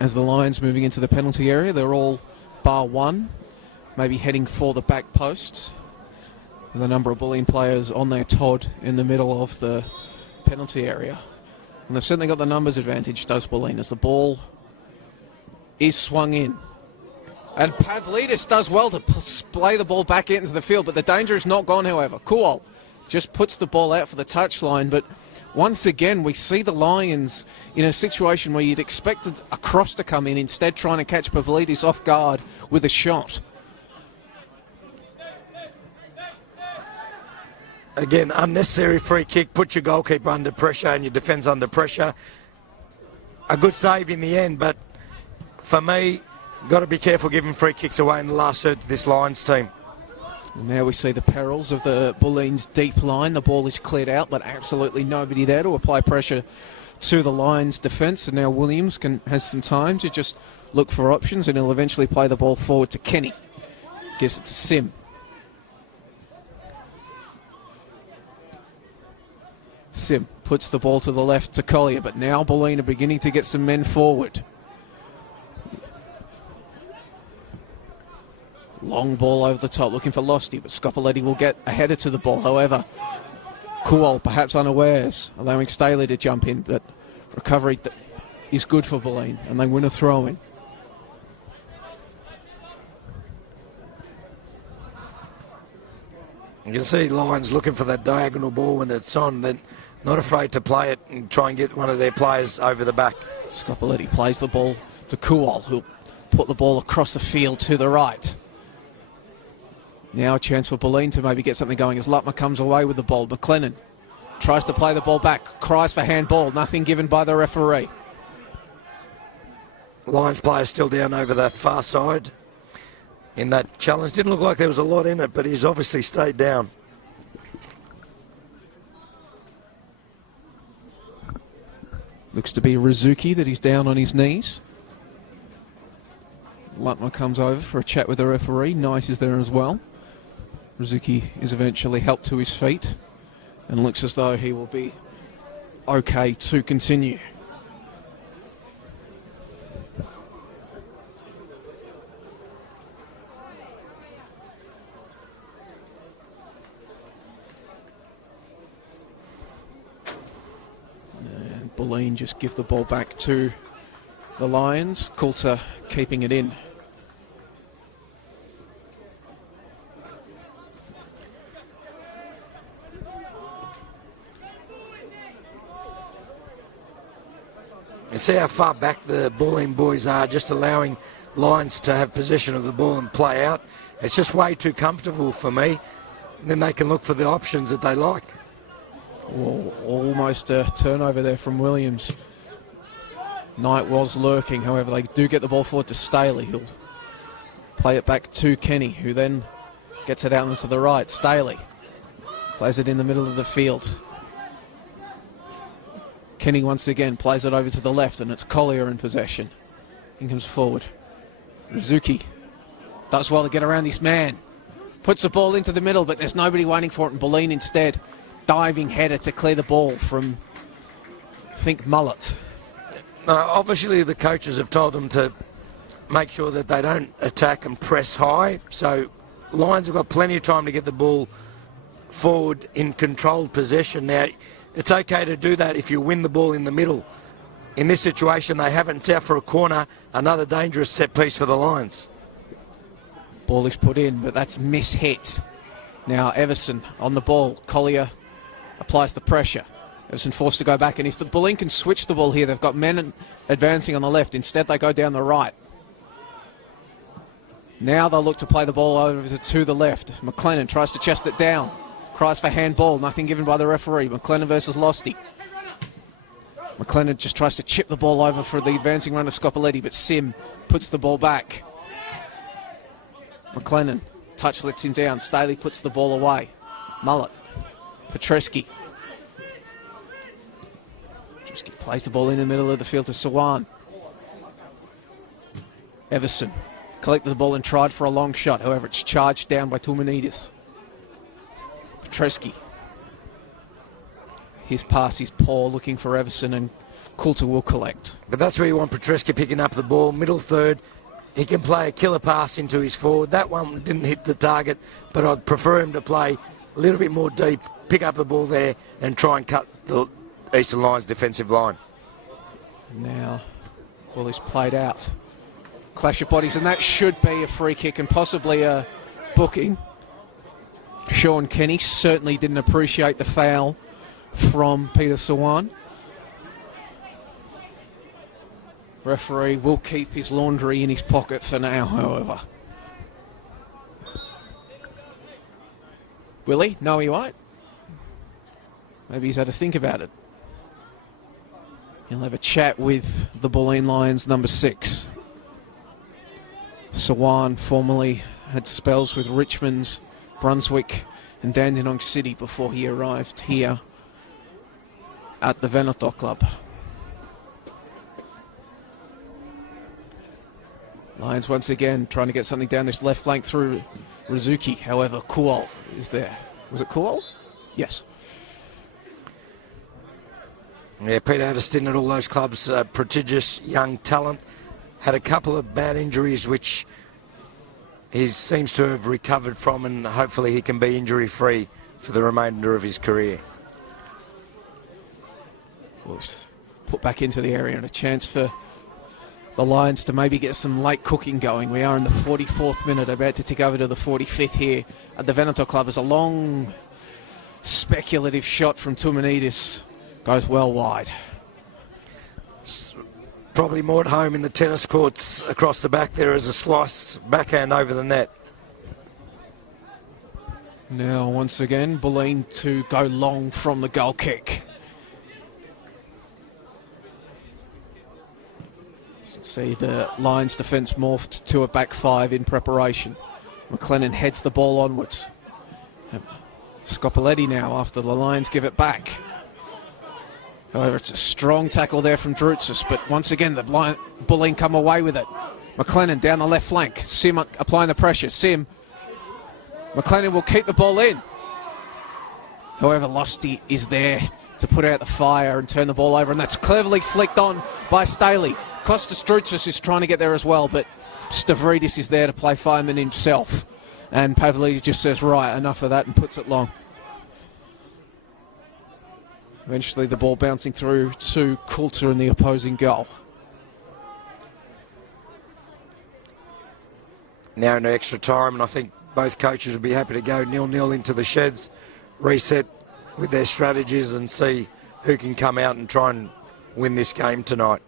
as the Lions moving into the penalty area. They're all bar one, maybe heading for the back posts. With a number of Bulleen players on their Todd in the middle of the penalty area. And they've certainly got the numbers advantage, does Bulleen, as the ball is swung in. And Pavlidis does well to play the ball back into the field, but the danger is not gone, however. Kuol just puts the ball out for the touchline, but once again we see the Lions in a situation where you'd expect a cross to come in, instead trying to catch Pavlidis off guard with a shot. Again, unnecessary free kick, put your goalkeeper under pressure and your defence under pressure. A good save in the end, but for me, got to be careful giving free kicks away in the last third to this Lions team. And now we see the perils of the Bulleen's deep line. The ball is cleared out, but absolutely nobody there to apply pressure to the Lions' defence. And now Williams has some time to just look for options, and he'll eventually play the ball forward to Kenny. Gives it to Sim. Sim puts the ball to the left to Collier, but now Bulleen are beginning to get some men forward. Long ball over the top, looking for Losty, but Scopoletti will get a header to the ball. However, Kuol perhaps unawares, allowing Staley to jump in, but recovery is good for Bulleen, and they win a throw-in. You can see Lions looking for that diagonal ball when it's on. They're not afraid to play it and try and get one of their players over the back. Scopoletti plays the ball to Kuol, who'll put the ball across the field to the right. Now a chance for Bulleen to maybe get something going as Lutmer comes away with the ball. McLennan tries to play the ball back, cries for handball, nothing given by the referee. Lions player still down over the far side in that challenge. Didn't look like there was a lot in it, but he's obviously stayed down. Looks to be Rizuki that he's down on his knees. Lutmer comes over for a chat with the referee. Knight is there as well. Rizuki is eventually helped to his feet and looks as though he will be okay to continue. And Bulleen just give the ball back to the Lions. Coulter keeping it in. You see how far back the Bulleen boys are, just allowing Lions to have possession of the ball and play out. It's just way too comfortable for me. And then they can look for the options that they like. Oh, almost a turnover there from Williams. Knight was lurking, however, they do get the ball forward to Staley. He'll play it back to Kenny, who then gets it out into the right. Staley plays it in the middle of the field. Kenny once again plays it over to the left, and it's Collier in possession. In comes forward. Rizuki does well to get around this man. Puts the ball into the middle, but there's nobody waiting for it, and Bulleen instead diving header to clear the ball from, I think, Mullet. Obviously the coaches have told them to make sure that they don't attack and press high, so Lions have got plenty of time to get the ball forward in controlled possession. Now, it's okay to do that if you win the ball in the middle. In this situation, they haven't. It's out for a corner, another dangerous set piece for the Lions. Ball is put in, but that's mishit. Now Everson on the ball. Collier applies the pressure. Everson forced to go back, and if the Bulleen can switch the ball here, they've got men advancing on the left. Instead, they go down the right. Now they'll look to play the ball over to the left. McLennan tries to chest it down. Cries for handball, nothing given by the referee. McLennan versus Losty. McLennan just tries to chip the ball over for the advancing run of Scopoletti, but Sim puts the ball back. McLennan, touch lets him down. Staley puts the ball away. Mullet, Petreski. Petreski plays the ball in the middle of the field to Sawan. Everson collected the ball and tried for a long shot. However, it's charged down by Tulmanidis. Petreski. His pass is poor, looking for Everson, and Coulter will collect. But that's where you want Petreski picking up the ball, middle third. He can play a killer pass into his forward. That one didn't hit the target, but I'd prefer him to play a little bit more deep, pick up the ball there and try and cut the Eastern Lions defensive line. Now, ball is played out. Clash of bodies, and that should be a free kick and possibly a booking. Sean Kenny certainly didn't appreciate the foul from Peter Sawan. Referee will keep his laundry in his pocket for now, however. Will he? No, he won't. Maybe he's had to think about it. He'll have a chat with the Bulleen Lions number 6. Sawan formerly had spells with Richmond's, Brunswick and Dandenong City before he arrived here at the Veneto Club. Lions once again trying to get something down this left flank through Rizuki. However, Kual is there. Was it Kual? Yes. Yeah, Peter had a stint at all those clubs. Prodigious young talent. Had a couple of bad injuries which he seems to have recovered from, and hopefully he can be injury-free for the remainder of his career. Put back into the area and a chance for the Lions to maybe get some late cooking going. We are in the 44th minute, about to tick over to the 45th here at the Veneto Club as a long speculative shot from Tumanidis goes well wide. Probably more at home in the tennis courts across the back there as a slice backhand over the net. Now once again Bulleen to go long from the goal kick. See the Lions defence morphed to a back 5 in preparation. McLennan heads the ball onwards. Scopoletti now after the Lions give it back. However, it's a strong tackle there from Drutsis, but once again the Bulleen come away with it. McLennan down the left flank. Sim applying the pressure. McLennan will keep the ball in. However, Losty is there to put out the fire and turn the ball over, and that's cleverly flicked on by Staley. Kostas Drutsis is trying to get there as well, but Stavridis is there to play fireman himself. And Pavlidis just says, right, enough of that, and puts it long. Eventually the ball bouncing through to Coulter in the opposing goal. Now into extra time, and I think both coaches will be happy to go 0-0 into the sheds, reset with their strategies and see who can come out and try and win this game tonight.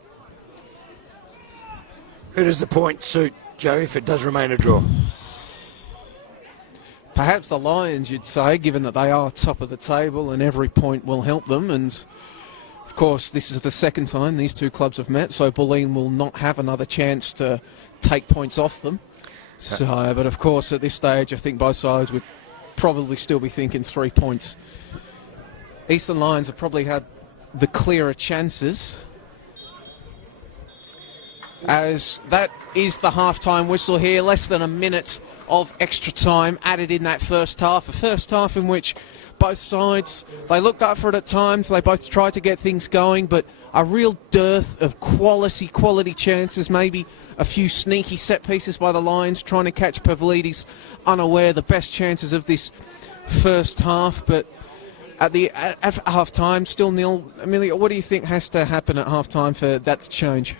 Who does the point suit, Joe, if it does remain a draw? Perhaps the Lions, you'd say, given that they are top of the table and every point will help them. And, of course, this is the second time these two clubs have met, so Bulleen will not have another chance to take points off them. So, but, of course, at this stage, I think both sides would probably still be thinking 3 points. Eastern Lions have probably had the clearer chances, as that is the half-time whistle here. Less than a minute of extra time added in that first half. A first half in which both sides, they looked up for it at times. They both tried to get things going, but a real dearth of quality chances. Maybe a few sneaky set pieces by the Lions, trying to catch Pavlidis unaware. The best chances of this first half, but at half-time, still nil. Amelia, what do you think has to happen at half-time for that to change?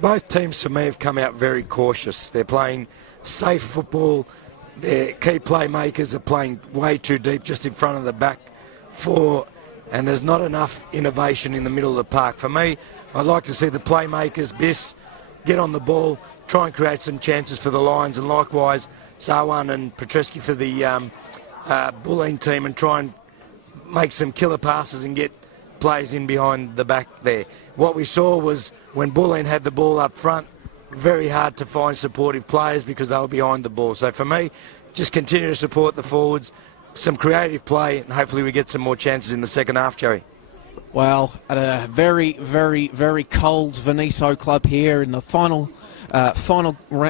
Both teams, for me, have come out very cautious. They're playing safe football. Their key playmakers are playing way too deep just in front of the back four, and there's not enough innovation in the middle of the park. For me, I'd like to see the playmakers, Biss, get on the ball, try and create some chances for the Lions, and likewise Sawan and Petreski for the Bulleen team, and try and make some killer passes and get players in behind the back there. What we saw was when Bulleen had the ball up front, very hard to find supportive players because they were behind the ball. So for me, just continue to support the forwards, some creative play, and hopefully we get some more chances in the second half, Joey. Well, at a very, very, very cold Veneto club here in the final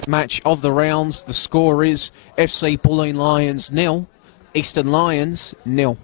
match of the rounds, the score is FC Bulleen Lions 0, Eastern Lions 0.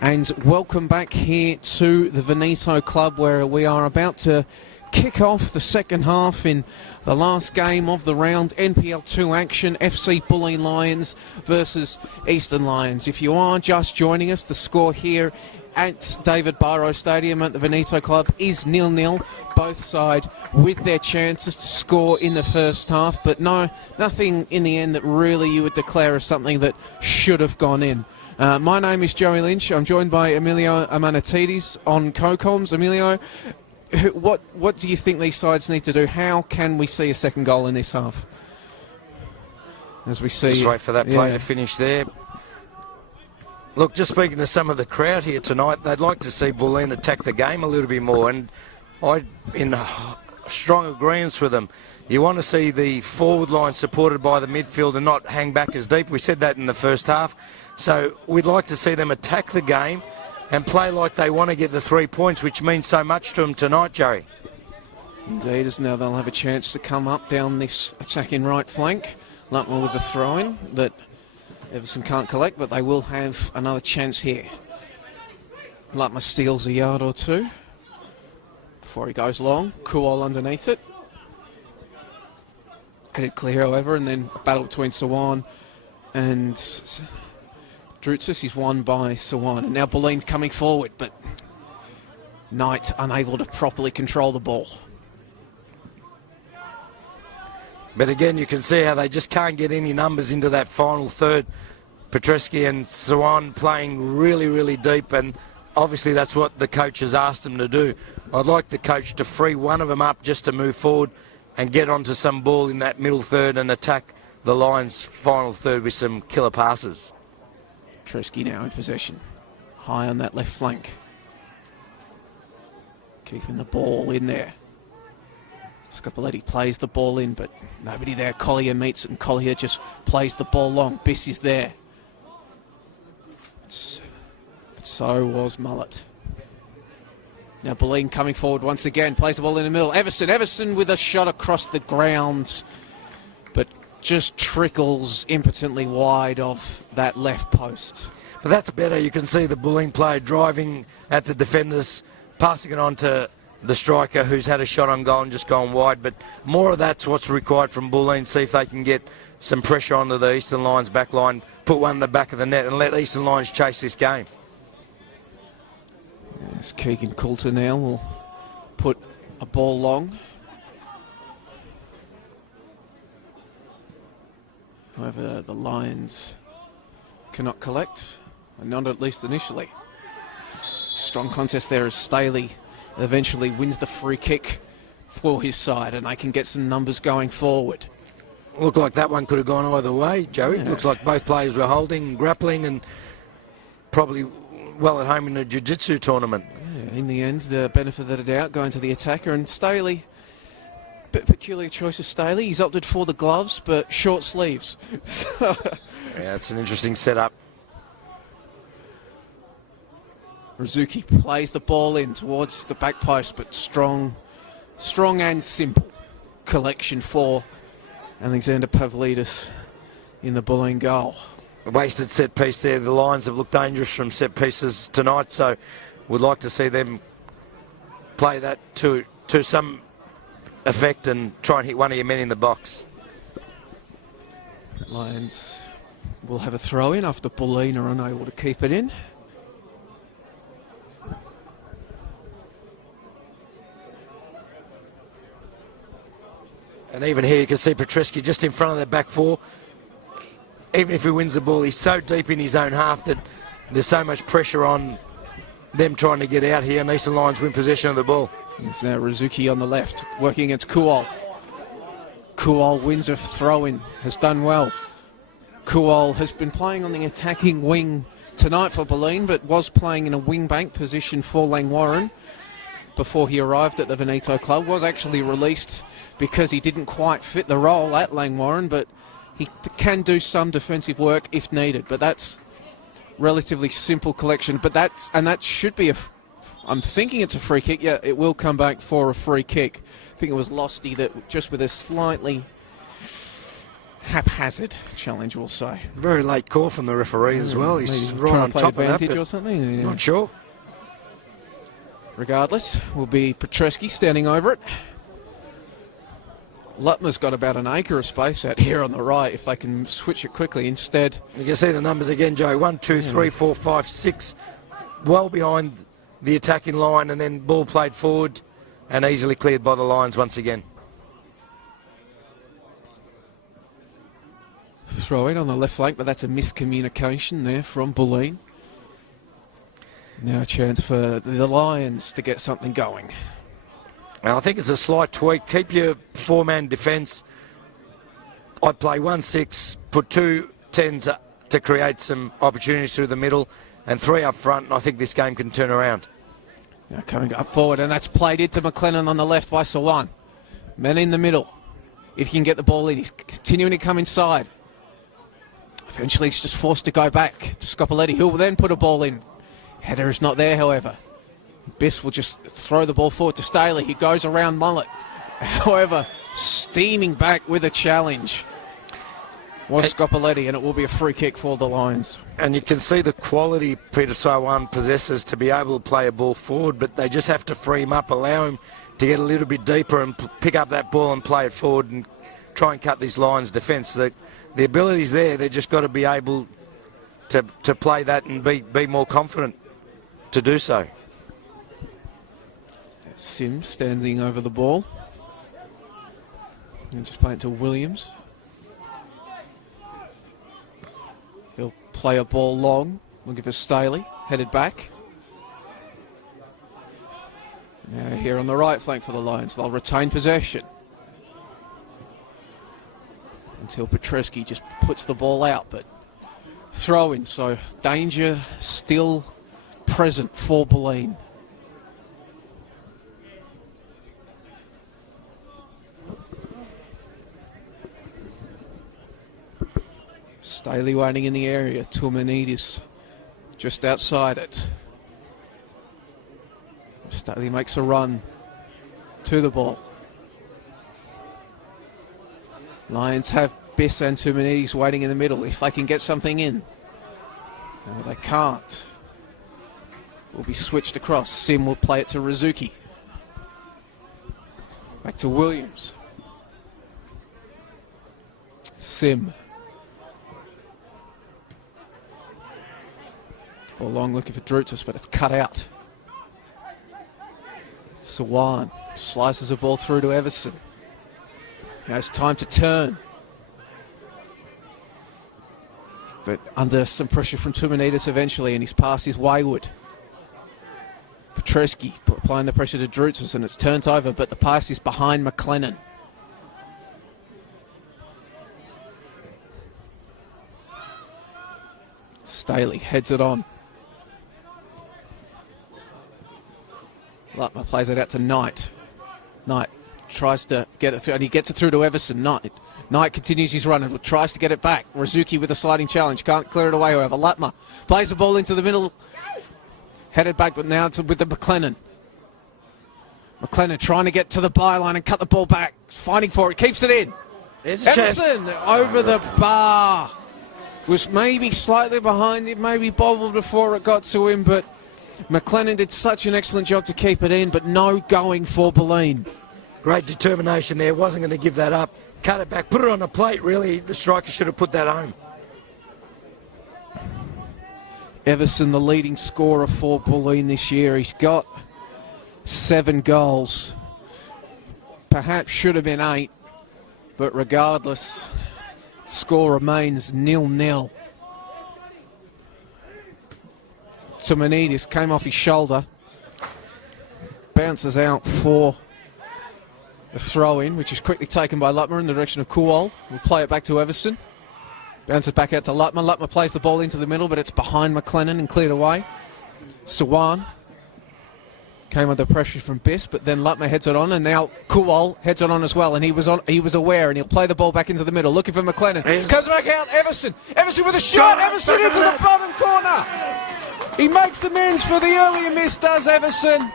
And welcome back here to the Veneto Club, where we are about to kick off the second half in the last game of the round. NPL 2 action, FC Bulleen Lions versus Eastern Lions. If you are just joining us, the score here at David Barrow Stadium at the Veneto Club is 0-0. Both sides with their chances to score in the first half, but nothing in the end that really you would declare as something that should have gone in. My name is Joey Lynch. I'm joined by Emilio Amanatidis on co-coms. Emilio, what do you think these sides need to do? How can we see a second goal in this half? As we see, just wait for that play to finish there. Look, just speaking to some of the crowd here tonight, they'd like to see Bulleen attack the game a little bit more, and I'm in strong agreement with them. You want to see the forward line supported by the midfield and not hang back as deep. We said that in the first half. So we'd like to see them attack the game and play like they want to get the 3 points, which means so much to them tonight, Joey. Indeed, as now they'll have a chance to come up down this attacking right flank. Lutmer with the throw-in that Everson can't collect, but they will have another chance here. Lutmer steals a yard or two before he goes long. Kuol underneath it. Headed clear, however, and then a battle between Sawan and Drutzis is won by Sawan. And now Bulleen coming forward, but Knight unable to properly control the ball. But again, you can see how they just can't get any numbers into that final third. Petreski and Sawan playing really, really deep, and obviously that's what the coach has asked them to do. I'd like the coach to free one of them up just to move forward and get onto some ball in that middle third and attack the Lions' final third with some killer passes. Petreski now in possession. High on that left flank. Keeping the ball in there. Scopoletti plays the ball in, but nobody there. Collier meets it, and Collier just plays the ball long. Biss is there. But so was Mullet. Now Bulleen coming forward once again. Plays the ball in the middle. Everson with a shot across the ground, but just trickles impotently wide of that left post. But that's better. You can see the Bulleen player driving at the defenders, passing it on to the striker who's had a shot on goal and just gone wide. But more of that's what's required from Bulleen. See if they can get some pressure onto the Eastern Lions back line, put one in the back of the net and let Eastern Lions chase this game. Yes, Keegan Coulter now will put a ball long. However, the Lions cannot collect, not at least initially. Strong contest there as Staley eventually wins the free kick for his side, and they can get some numbers going forward. Looked like that one could have gone either way, Joey. Yeah. Looks like both players were holding, grappling, and probably well at home in a jiu-jitsu tournament. Yeah, in the end, the benefit of the doubt going to the attacker, and Staley, bit peculiar choice of Staley. He's opted for the gloves, but short sleeves. Yeah, it's an interesting setup. Rizuki plays the ball in towards the back post, but strong and simple collection for Alexander Pavlidis in the Bulleen goal. A wasted set piece there. The Lions have looked dangerous from set pieces tonight, so we'd like to see them play that to some effect and try and hit one of your men in the box. Lions will have a throw in after Bulleen are unable to keep it in. And even here you can see Petreski just in front of that back four. Even if he wins the ball, he's so deep in his own half that there's so much pressure on them trying to get out here, and Eastern Lions win possession of the ball. It's now Rizuki on the left, working against Kuol. Kuol wins a throw-in, has done well. Kuol has been playing on the attacking wing tonight for Bulleen, but was playing in a wing-bank position for Langwarrin before he arrived at the Veneto Club. Was actually released because he didn't quite fit the role at Langwarrin, but he can do some defensive work if needed. But that's relatively simple collection. But that should be I'm thinking it's a free kick. Yeah, it will come back for a free kick. I think it was Losty that just with a slightly haphazard challenge, we'll say. Very late call from the referee as well. He's right on top of that. Advantage or something. Yeah. Not sure. Regardless, will be Petreski standing over it. Lutmer's got about an acre of space out here on the right if they can switch it quickly. Instead, you can see the numbers again, Joe. 1, 2, 3, 4, 5, 6. Well behind the attacking line, and then ball played forward and easily cleared by the Lions once again. Throw in on the left flank, but that's a miscommunication there from Bulleen. Now a chance for the Lions to get something going. And I think it's a slight tweak. Keep your four-man defence. I'd play 1-6, put 2 10s to create some opportunities through the middle, and 3 up front, and I think this game can turn around. Now coming up forward, and that's played into McLennan on the left by Sawan. Men in the middle. If he can get the ball in, he's continuing to come inside. Eventually he's just forced to go back to Scopoletti, who will then put a ball in. Header is not there, however. Biss will just throw the ball forward to Staley. He goes around Mullet. However, steaming back with a challenge was Scopoletti, and it will be a free kick for the Lions. And you can see the quality Peter Sawan possesses to be able to play a ball forward, but they just have to free him up, allow him to get a little bit deeper and pick up that ball and play it forward and try and cut this Lions defence. The ability's there, they've just got to be able to play that and be more confident to do so. Sims standing over the ball. And just play it to Williams. He'll play a ball long. We'll give it Staley. Headed back. Now here on the right flank for the Lions. They'll retain possession. Until Petreski just puts the ball out. But throw in. So danger still present for Bulleen. Staley waiting in the area. Tumanidis just outside it. Staley makes a run to the ball. Lions have Biss and Tumanidis waiting in the middle if they can get something in. No, they can't. Will be switched across. Sim will play it to Rizuki. Back to Williams. Sim. Ball long looking for Drutas, but it's cut out. Sawan slices a ball through to Everson. Now it's time to turn. But under some pressure from Tumanidis eventually, and his pass is wayward. Petreski applying the pressure to Drutas, and it's turned over, but the pass is behind McLennan. Staley heads it on. Lutmer plays it out to Knight. Knight tries to get it through, and he gets it through to Everson. Knight continues his run and tries to get it back. Rizuki with a sliding challenge. Can't clear it away, however. Lutmer plays the ball into the middle. Headed back, but now it's with the McLennan. McLennan trying to get to the byline and cut the ball back. Fighting for it. Keeps it in. There's a Everson chance. Over the bar. Was maybe slightly behind it. Maybe bobbled before it got to him, but McLennan did such an excellent job to keep it in, but no going for Bulleen. Great determination there. Wasn't going to give that up. Cut it back. Put it on a plate, really. The striker should have put that home. Everson, the leading scorer for Bulleen this year. He's got 7 goals. Perhaps should have been 8, but regardless, the score remains 0-0. Tumanidis came off his shoulder. Bounces out for the throw-in, which is quickly taken by Lutmer in the direction of Kuol. We'll play it back to Everson. Bounces back out to Lutmer. Lutmer plays the ball into the middle, but it's behind McLennan and cleared away. Sawan came under pressure from Biss, but then Lutmer heads it on, and now Kuol heads it on as well, and he was aware, and he'll play the ball back into the middle, looking for McLennan. Comes back out, Everson with a shot, Everson into the bottom corner. He makes amends for the earlier miss, does Everson.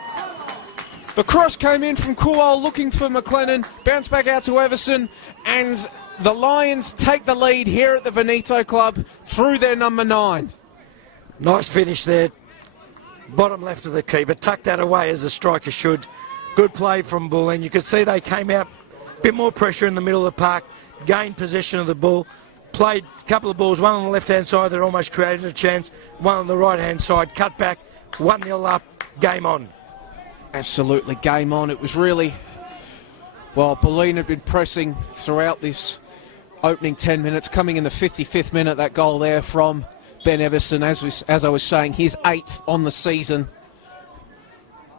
The cross came in from Kuol looking for McLennan, bounced back out to Everson, and the Lions take the lead here at the Veneto Club through their number 9. Nice finish there. Bottom left of the keeper. Tuck that away as a striker should. Good play from Bulleen. You could see they came out, a bit more pressure in the middle of the park, gained possession of the ball, played a couple of balls, one on the left-hand side that almost created a chance, one on the right-hand side, cut back, 1-0 up, game on. Absolutely, game on. It was really, well, Bulleen had been pressing throughout this opening 10 minutes, coming in the 55th minute, that goal there from Ben Everson, as I was saying, his 8th on the season.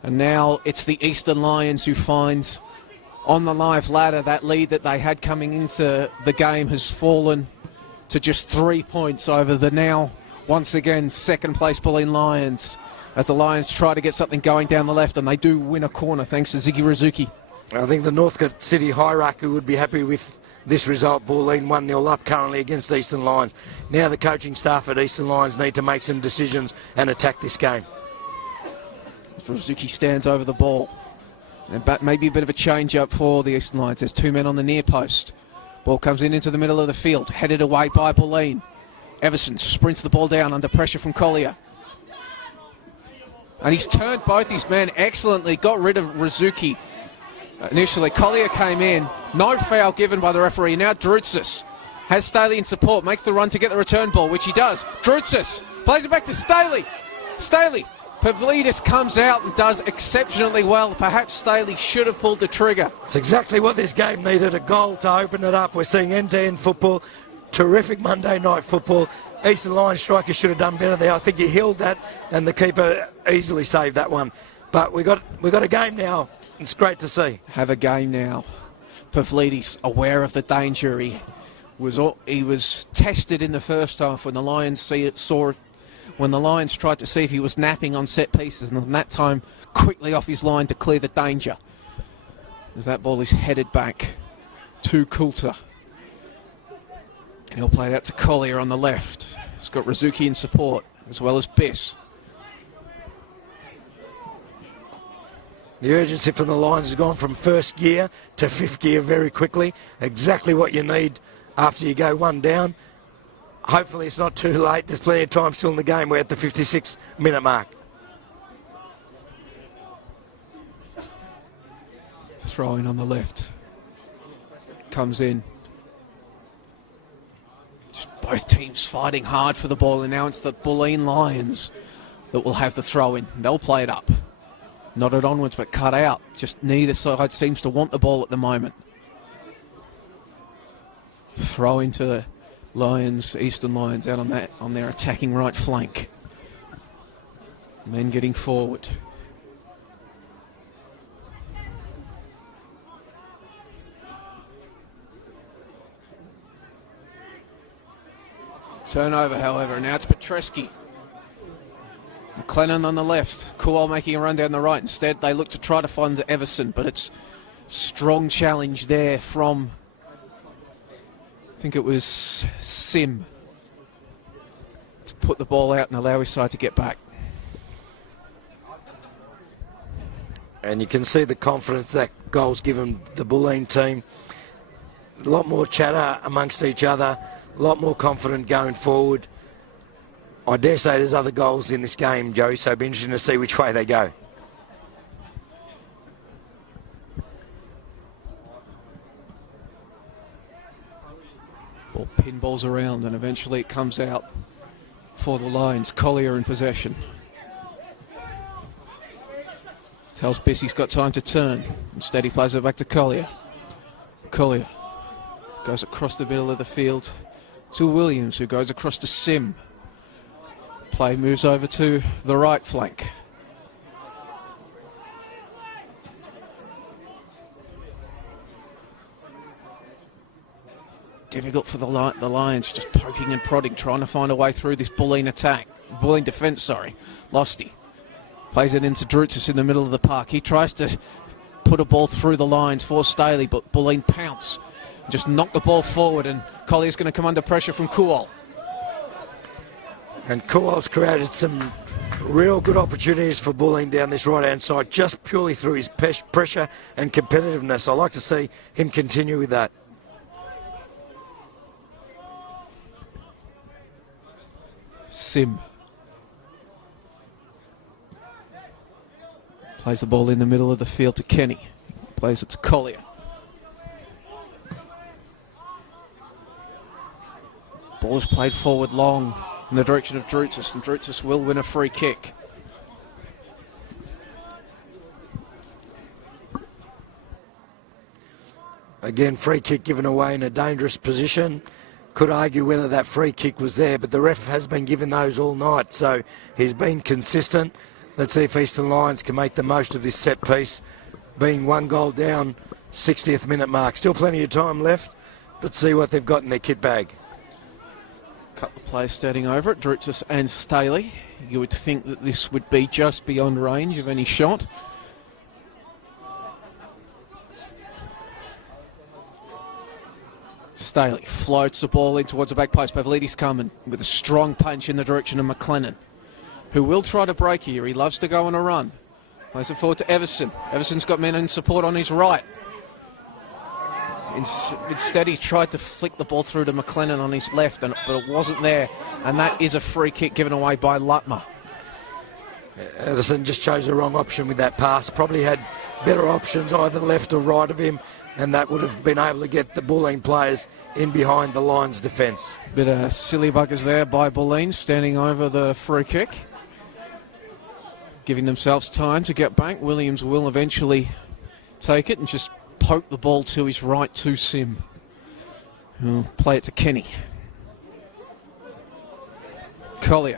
And now it's the Eastern Lions who finds on the live ladder that lead that they had coming into the game has fallen to just 3 points over the now, once again, second place Bulleen Lions, as the Lions try to get something going down the left, and they do win a corner thanks to Ziggy Rizuki. I think the Northcote City hierarchy would be happy with this result. Bulleen 1-0 up currently against Eastern Lions. Now the coaching staff at Eastern Lions need to make some decisions and attack this game. Rizuki stands over the ball. And maybe a bit of a change-up for the Eastern Lions. There's 2 men on the near post. Ball comes into the middle of the field, headed away by Bulleen. Everson sprints the ball down under pressure from Collier. And he's turned both his men excellently, got rid of Rizuki. Initially, Collier came in, no foul given by the referee. Now Drutzis has Staley in support, makes the run to get the return ball, which he does. Drutzis plays it back to Staley. Staley. Pavlidis comes out and does exceptionally well. Perhaps Staley should have pulled the trigger. It's exactly what this game needed, a goal to open it up. We're seeing end-to-end football, terrific Monday night football. Eastern Lions striker should have done better there. I think he held that and the keeper easily saved that one. But we got a game now. It's great to see. Have a game now. Pavlidis aware of the danger. He was tested in the first half when the Lions saw it. When the Lions tried to see if he was napping on set pieces, and that time quickly off his line to clear the danger. As that ball is headed back to Coulter. And he'll play that to Collier on the left. He's got Rizuki in support, as well as Biss. The urgency from the Lions has gone from first gear to fifth gear very quickly. Exactly what you need after you go one down. Hopefully it's not too late. There's plenty of time still in the game. We're at the 56-minute mark. Throwing on the left. Comes in. Just both teams fighting hard for the ball, and now it's the Bulleen Lions that will have the throw in. They'll play it up. Not it onwards, but cut out. Just neither side seems to want the ball at the moment. Throw into the Lions, Eastern Lions out on their attacking right flank. Men getting forward. Turnover, however, now it's Petreski. McLennan on the left. Kual making a run down the right. Instead, they look to try to find Everson, but it's strong challenge there from, I think it was Sim, to put the ball out and allow his side to get back. And you can see the confidence that goal's given the Bulleen team. A lot more chatter amongst each other, a lot more confident going forward. I dare say there's other goals in this game, Joey, so it'll be interesting to see which way they go. Ball pinballs around and eventually it comes out for the Lions. Collier in possession. Tells Biss he's got time to turn. Instead he plays it back to Collier. Collier goes across the middle of the field to Williams, who goes across to Sim. Play moves over to the right flank. Difficult for the Lions, just poking and prodding, trying to find a way through this Bulleen attack. Bulleen defence, sorry. Losty plays it into Drutzis in the middle of the park. He tries to put a ball through the lines for Staley, but Bulleen pounce. Just knock the ball forward, and Collier's going to come under pressure from Kual. And Kual's created some real good opportunities for Bulleen down this right-hand side, just purely through his pressure and competitiveness. I like to see him continue with that. Sim. Plays the ball in the middle of the field to Kenny. Plays it to Collier. Ball is played forward long in the direction of Drutzis, and Drutzis will win a free kick. Again, free kick given away in a dangerous position. Could argue whether that free kick was there, but the ref has been given those all night, so he's been consistent. Let's see if Eastern Lions can make the most of this set piece, being 1 goal down, 60th minute mark. Still plenty of time left, but see what they've got in their kit bag. Couple of players standing over it, Drutzis and Staley. You would think that this would be just beyond range of any shot. Staley floats the ball in towards the back post. Pavlidis coming with a strong punch in the direction of McLennan, who will try to break here. He loves to go on a run. Plays it forward to Everson. Everson's got men in support on his right. Instead, he tried to flick the ball through to McLennan on his left, but it wasn't there. And that is a free kick given away by Lutmer. Everson just chose the wrong option with that pass. Probably had better options either left or right of him, and that would have been able to get the Bulleen players in behind the Lions' defence. Bit of silly buggers there by Bulleen, standing over the free kick, giving themselves time to get back. Williams will eventually take it and just poke the ball to his right to Sim, who'll play it to Kenny. Collier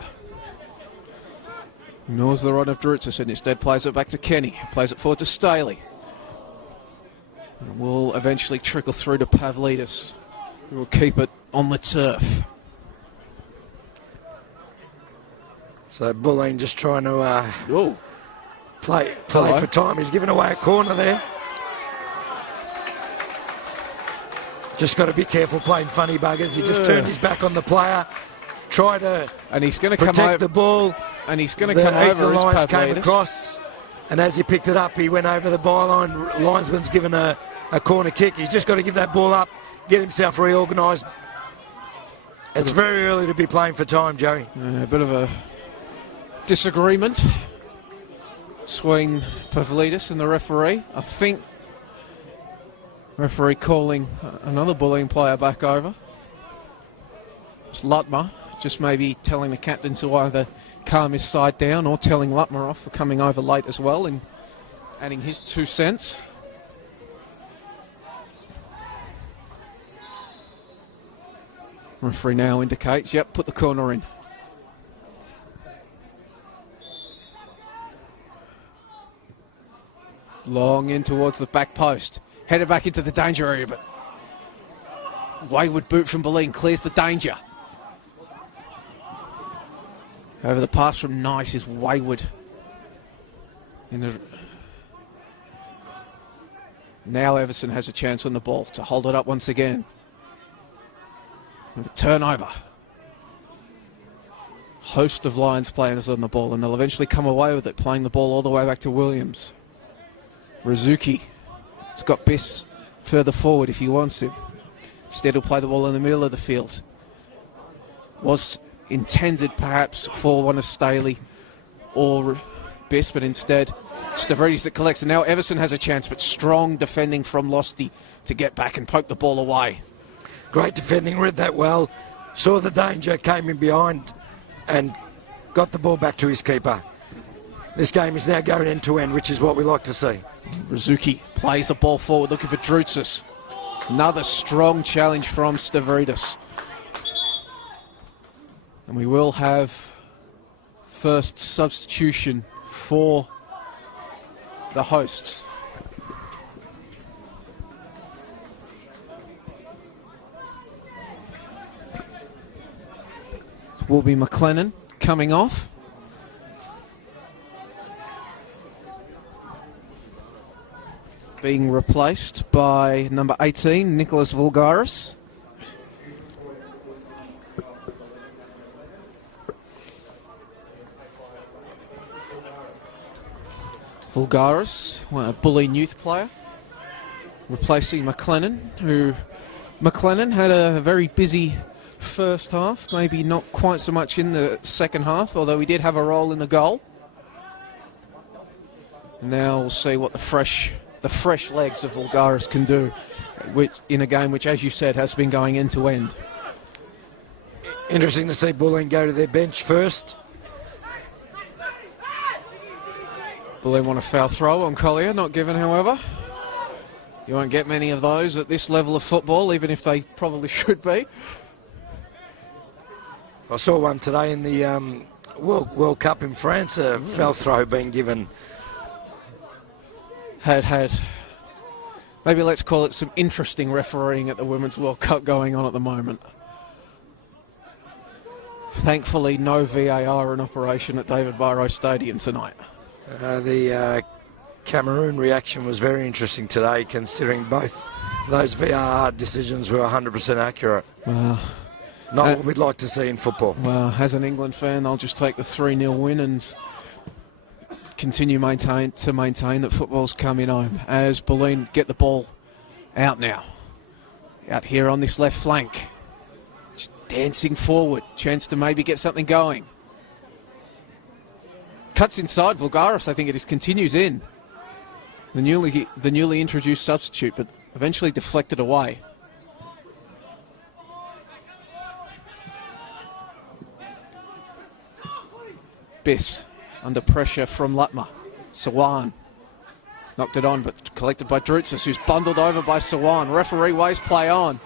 ignores the run of Drutzis and instead plays it back to Kenny. Plays it forward to Staley. And will eventually trickle through to Pavlidis, who will keep it on the turf. So Bulleen just trying to play for time. He's given away a corner there. Just got to be careful playing funny buggers. He just turned his back on the player, tried to and he's going to protect come over, the ball. And he's going to come over Eastern as Lions Pavlidis came across, and as he picked it up, he went over the byline. Linesman's given a corner kick. He's just got to give that ball up, get himself reorganised. It's very early to be playing for time, Joey. A bit of a disagreement between Pavlidis and the referee. I think referee calling another Bulleen player back over. It's Lutmer, just maybe telling the captain to either calm his side down or telling Lutmer off for coming over late as well and adding his 2 cents. Referee now indicates, yep, put the corner in. Long in towards the back post. Headed back into the danger area, but wayward boot from Bulleen clears the danger. Over the pass from Nice is wayward. Now Everson has a chance on the ball to hold it up once again. With a turnover. Host of Lions players on the ball, and they'll eventually come away with it, playing the ball all the way back to Williams. Rizuki has got Biss further forward if he wants him. Instead, he'll play the ball in the middle of the field. Was intended perhaps for one of Staley or Biss, but instead Stavridis that collects. And now Everson has a chance, but strong defending from Losty to get back and poke the ball away. Great defending, read that well, saw the danger, came in behind and got the ball back to his keeper. This game is now going end to end, which is what we like to see. Rizuki plays the ball forward, looking for Drutzis. Another strong challenge from Stavridis. And we will have first substitution for the hosts. It will be McLennan coming off. Being replaced by number 18, Nicholas Vulgaris. Vulgaris, a Bulleen youth player, replacing McLennan, who McLennan had a very busy first half, maybe not quite so much in the second half, although he did have a role in the goal. Now we'll see what the fresh legs of Vulgaris can do in a game which, as you said, has been going end to end. Interesting to see Bulleen go to their bench first. Bulleen want a foul throw on Collier, not given, however. You won't get many of those at this level of football, even if they probably should be. I saw one today in the World Cup in France, a foul throw being given. Had maybe let's call it some interesting refereeing at the Women's World Cup going on at the moment. Thankfully, no VAR in operation at David Barrow Stadium tonight. The Cameroon reaction was very interesting today, considering both those VAR decisions were 100% accurate. Not what we'd like to see in football. Well, as an England fan, I'll just take the 3-0 win and continue to maintain that football's coming home. As Bulleen get the ball out now. Out here on this left flank. Just dancing forward. Chance to maybe get something going. Cuts inside Vulgaris, I think it is, continues in. The newly introduced substitute, but eventually deflected away. Biss under pressure from Lutmer. Sawan knocked it on, but collected by Drutzis, who's bundled over by Sawan. Referee waves play on.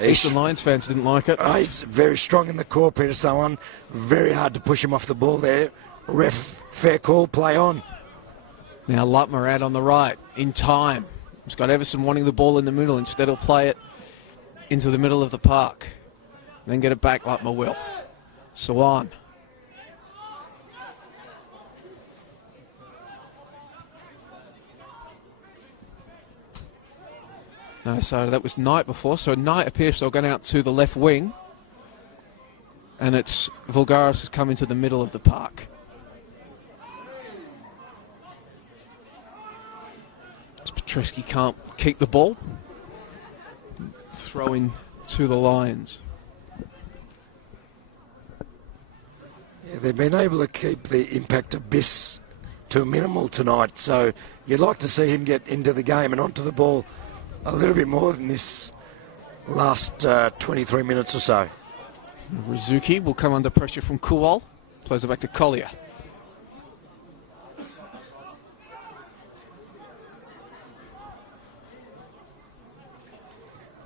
Eastern Lions fans didn't like it. He's very strong in the core, Peter Sawan. Very hard to push him off the ball there. Ref, fair call, play on. Now Lutmer out on the right, in time. He's got Everson wanting the ball in the middle. Instead he'll play it into the middle of the park. Then get it back, Lutmer will. Sawan. No, so that was Knight before. So Knight appears to have gone out to the left wing. And it's Vulgaris has come into the middle of the park. Petreski can't keep the ball. Throw in to the Lions. Yeah, they've been able to keep the impact of Biss to a minimal tonight, so you'd like to see him get into the game and onto the ball a little bit more than this last 23 minutes or so. Rizuki will come under pressure from Kual. Plays it back to Collier.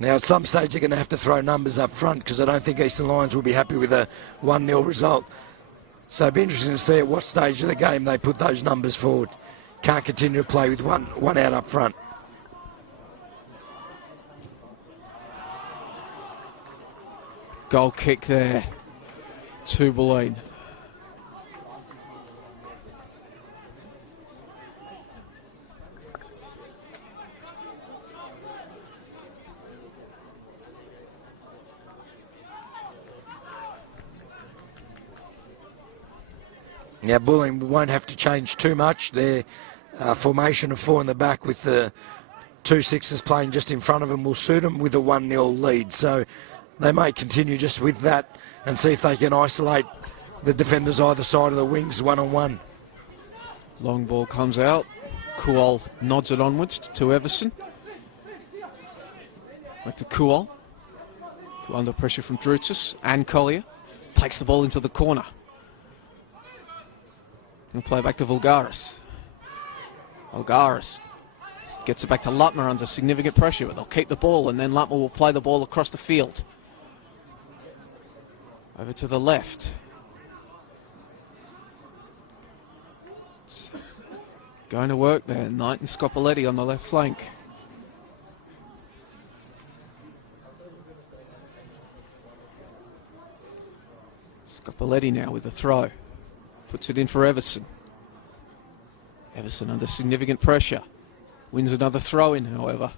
Now, at some stage, they're going to have to throw numbers up front because I don't think Eastern Lions will be happy with a 1-0 result. So it'll be interesting to see at what stage of the game they put those numbers forward. Can't continue to play with one out up front. Goal kick there to Bulleen. Now, Bulleen won't have to change too much. Their formation of 4 in the back with the 2 6s playing just in front of them will suit them with a 1-0 lead. So they may continue just with that and see if they can isolate the defenders either side of the wings one-on-one. Long ball comes out. Kual nods it onwards to Everson. Back to Kual. Under pressure from Drutzis and Collier. Takes the ball into the corner. He'll play back to Vulgaris. Vulgaris gets it back to Lutmer under significant pressure, but they'll keep the ball, and then Lutmer will play the ball across the field. Over to the left. It's going to work there. Knight and Scopoletti on the left flank. Scopoletti now with the throw. Puts it in for Everson. Everson under significant pressure. Wins another throw in, however.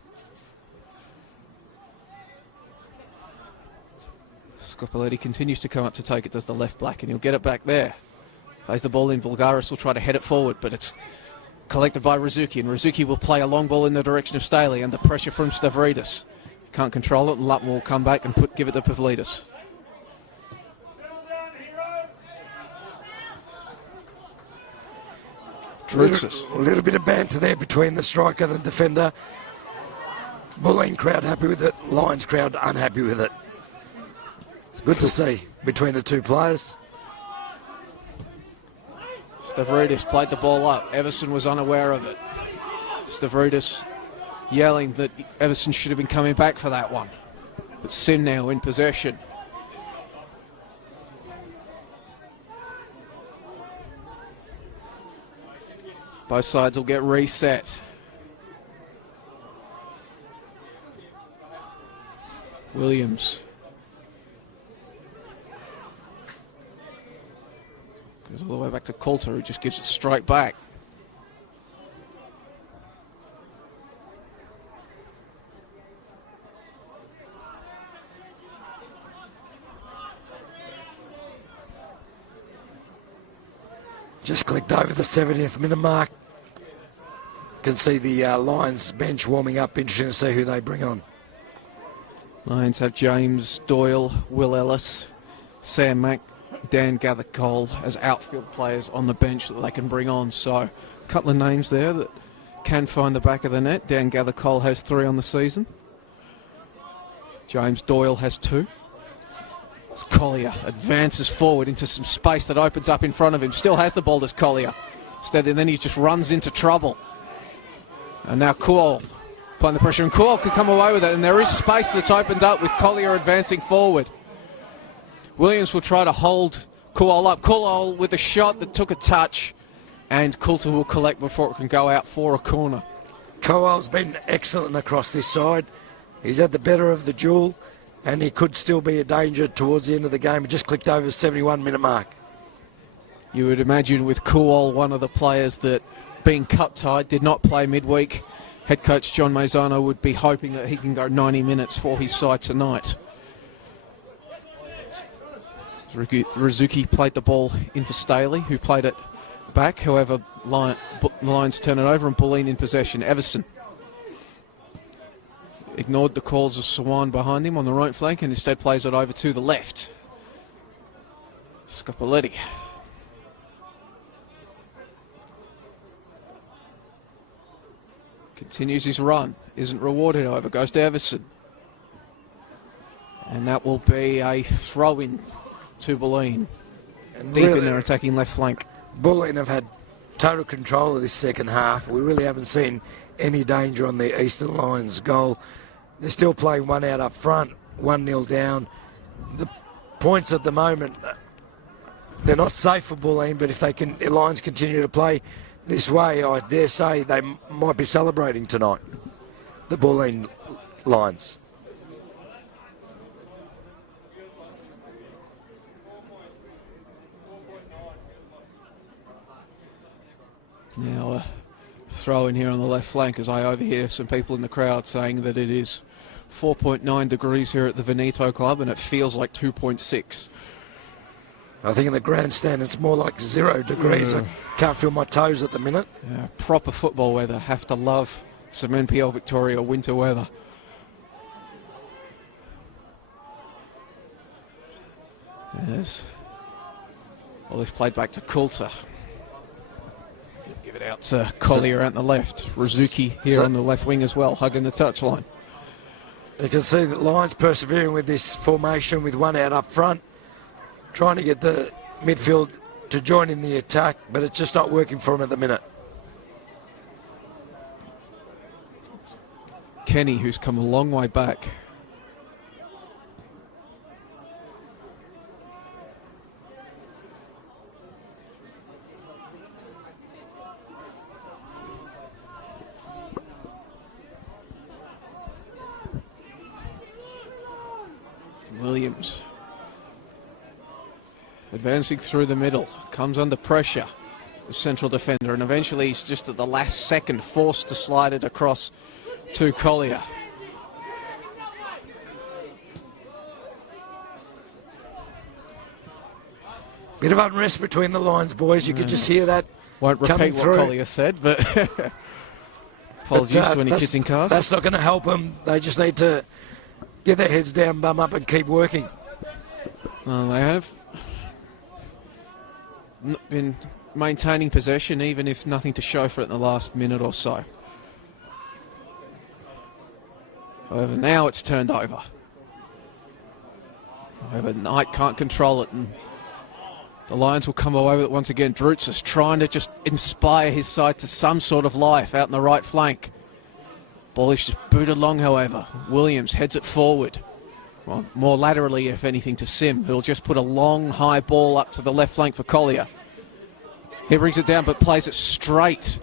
Scopoletti continues to come up to take it, does the left back, and he'll get it back there. Plays the ball in. Vulgaris will try to head it forward, but it's collected by Rizuki, and Rizuki will play a long ball in the direction of Staley under pressure from Stavridis. Can't control it. Lutton will come back and give it to Pavlidis. A little bit of banter there between the striker and the defender. Bulleen crowd happy with it. Lions crowd unhappy with it. It's good to see between the two players. Stavridis played the ball up. Everson was unaware of it. Stavridis yelling that Everson should have been coming back for that one. But Sim now in possession. Both sides will get reset. Williams. Goes all the way back to Coulter, who just gives it straight back. Just clicked over the 70th minute mark. Can see the Lions bench warming up. Interesting to see who they bring on. Lions have James Doyle, Will Ellis, Sam Mack, Dan Gather-Cole as outfield players on the bench that they can bring on. So a couple of names there that can find the back of the net. Dan Gather-Cole has 3 on the season. James Doyle has 2. As Collier advances forward into some space that opens up in front of him. Still has the ball as Collier. Instead, and then he just runs into trouble. And now Kuol applying the pressure, and Kuol can come away with it. And there is space that's opened up with Collier advancing forward. Williams will try to hold Kuol up. Kuol with a shot that took a touch, and Coulter will collect before it can go out for a corner. Kuol's been excellent across this side. He's had the better of the duel, and he could still be a danger towards the end of the game. He just clicked over the 71-minute mark. You would imagine with Kuol, one of the players that, being cup-tied, did not play midweek, head coach John Mazzano would be hoping that he can go 90 minutes for his side tonight. Rizuki played the ball in for Staley, who played it back. However, Lions turn it over and Bulleen in possession. Everson ignored the calls of Sawan behind him on the right flank and instead plays it over to the left. Scopoletti. Continues his run. Isn't rewarded, however. Goes to Everson. And that will be a throw-in to Bulleen. Deep really, in their attacking left flank. Bulleen have had total control of this second half. We really haven't seen any danger on the Eastern Lions goal. They're still playing one out up front, 1-0 down. The points at the moment, they're not safe for Bulleen, but if the Lions continue to play this way, I dare say they might be celebrating tonight, the Bulleen Lions. Now a throw in here on the left flank as I overhear some people in the crowd saying that it is 4.9 degrees here at the Veneto Club and it feels like 2.6. I think in the grandstand it's more like 0 degrees. I can't feel my toes at the minute. Yeah, proper football weather. Have to love some NPL Victoria winter weather. Yes. Well, this played back to Coulter. Give it out to Collier out on the left. Rizuki here on the left wing as well, hugging the touchline. You can see that Lions persevering with this formation with one out up front, trying to get the midfield to join in the attack, but it's just not working for them at the minute. Kenny, who's come a long way back. Williams advancing through the middle, comes under pressure, the central defender, and eventually he's just at the last second forced to slide it across to Collier. Bit of unrest between the Lions, boys. You could just hear that. Won't repeat what Collier said, but apologies to any kids in cars. That's not going to help them. They just need to get their heads down, bum up, and keep working. Well, they have been maintaining possession, even if nothing to show for it in the last minute or so. However, now it's turned over. However, Knight can't control it, and the Lions will come away with it once again. Drutz is trying to just inspire his side to some sort of life out in the right flank. Ball is just booted long, however. Williams heads it forward. Well, more laterally, if anything, to Sim, who'll just put a long, high ball up to the left flank for Collier. He brings it down, but plays it straight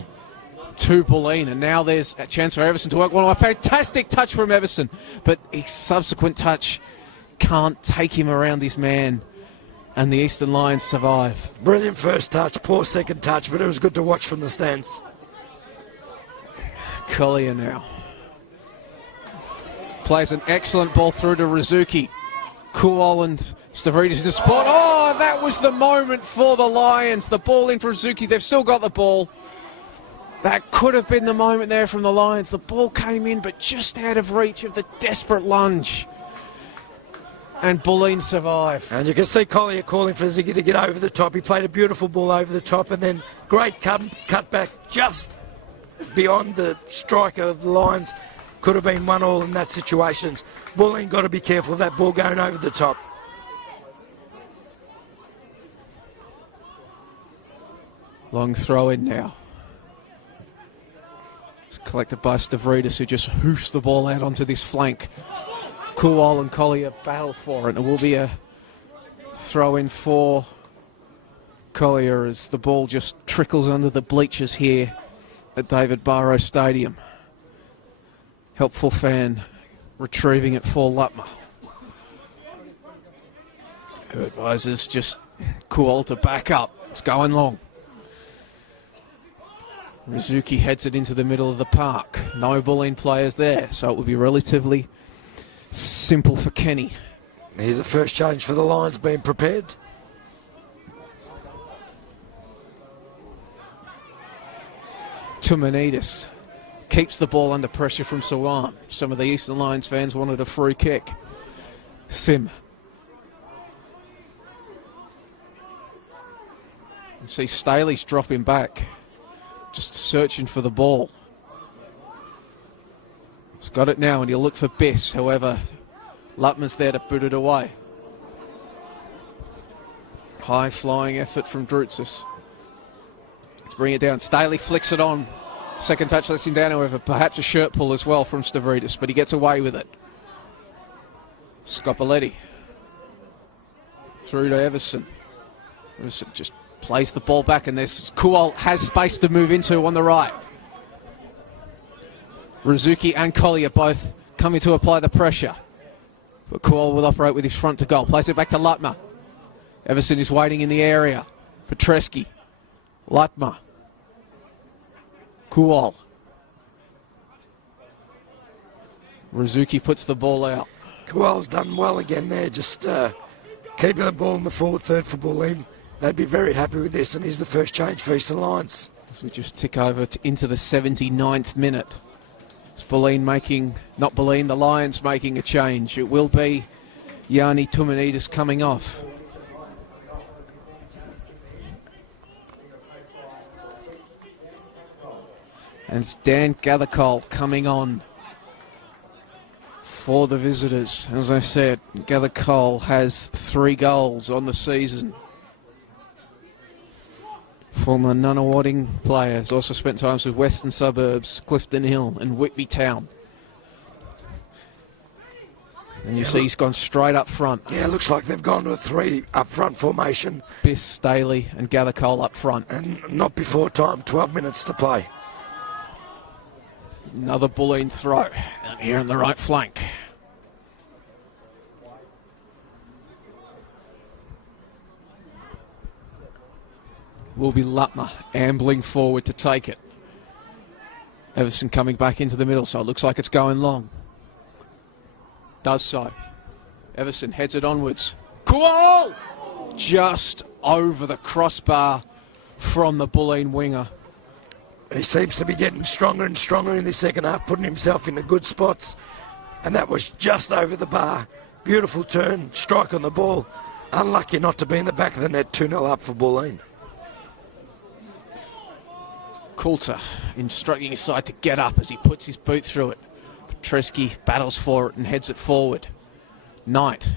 to Bulleen, and now there's a chance for Everson to work. Well, a fantastic touch from Everson, but his subsequent touch can't take him around his man, and the Eastern Lions survive. Brilliant first touch, poor second touch, but it was good to watch from the stands. Collier now plays an excellent ball through to Rizuki. Kuol and Stavridis in the spot. Oh, that was the moment for the Lions. The ball in for Rizuki. They've still got the ball. That could have been the moment there from the Lions. The ball came in, but just out of reach of the desperate lunge. And Bulleen survive. And you can see Collier calling for Ziggy to get over the top. He played a beautiful ball over the top, and then great cut back just beyond the striker of the Lions. Could have been 1-1 in that situation. Bulleen got to be careful of that ball going over the top. Long throw in now. It's collected by Stavridis, who just hoofs the ball out onto this flank. Kuol and Collier battle for it. It will be a throw in for Collier as the ball just trickles under the bleachers here at David Barrow Stadium. Helpful fan retrieving it for Lutmer, who advises just Kuol to back up. It's going long. Rizuki heads it into the middle of the park. No Bulleen players there, so it will be relatively simple for Kenny. Here's the first change for the Lions being prepared. Tumanidis keeps the ball under pressure from Sawam. Some of the Eastern Lions fans wanted a free kick. Sim. You see Staley's dropping back, just searching for the ball. He's got it now and he'll look for Bess. However, Lutman's there to boot it away. High flying effort from Drutzis. Let's bring it down. Staley flicks it on. Second touch lets him down, however. Perhaps a shirt pull as well from Stavridis, but he gets away with it. Scopoletti. Through to Everson. Everson just plays the ball back, and there's Kuol has space to move into on the right. Rizuki and Collier both coming to apply the pressure. But Kuol will operate with his front to goal. Plays it back to Lutmer. Everson is waiting in the area. Petreski. Lutmer. Kuol. Rizuki puts the ball out. Kuol's done well again there, just keeping the ball in the forward third for Bulleen. They'd be very happy with this, and here's the first change for Eastern Lions. As we just tick over into the 79th minute. It's Bulleen making, not Bulleen, the Lions making a change. It will be Yanni Tumanidis coming off. And it's Dan Gathercole coming on for the visitors. As I said, Gathercole has 3 goals on the season. Former Nunawading players, also spent times with Western Suburbs, Clifton Hill and Whitby Town. And you see he's gone straight up front. Yeah, looks like they've gone to a 3 up front formation. Biss, Staley and Gathercole up front. And not before time, 12 minutes to play. Another Bulleen throw out here on the right flank. Will be Lutmer ambling forward to take it. Everson coming back into the middle, so it looks like it's going long. Does so. Everson heads it onwards. Kuol! Just over the crossbar from the Bulleen winger. He seems to be getting stronger and stronger in the second half, putting himself in the good spots. And that was just over the bar. Beautiful turn, strike on the ball. Unlucky not to be in the back of the net, 2-0 up for Bulleen. Coulter instructing his side to get up as he puts his boot through it. Petreski battles for it and heads it forward. Knight.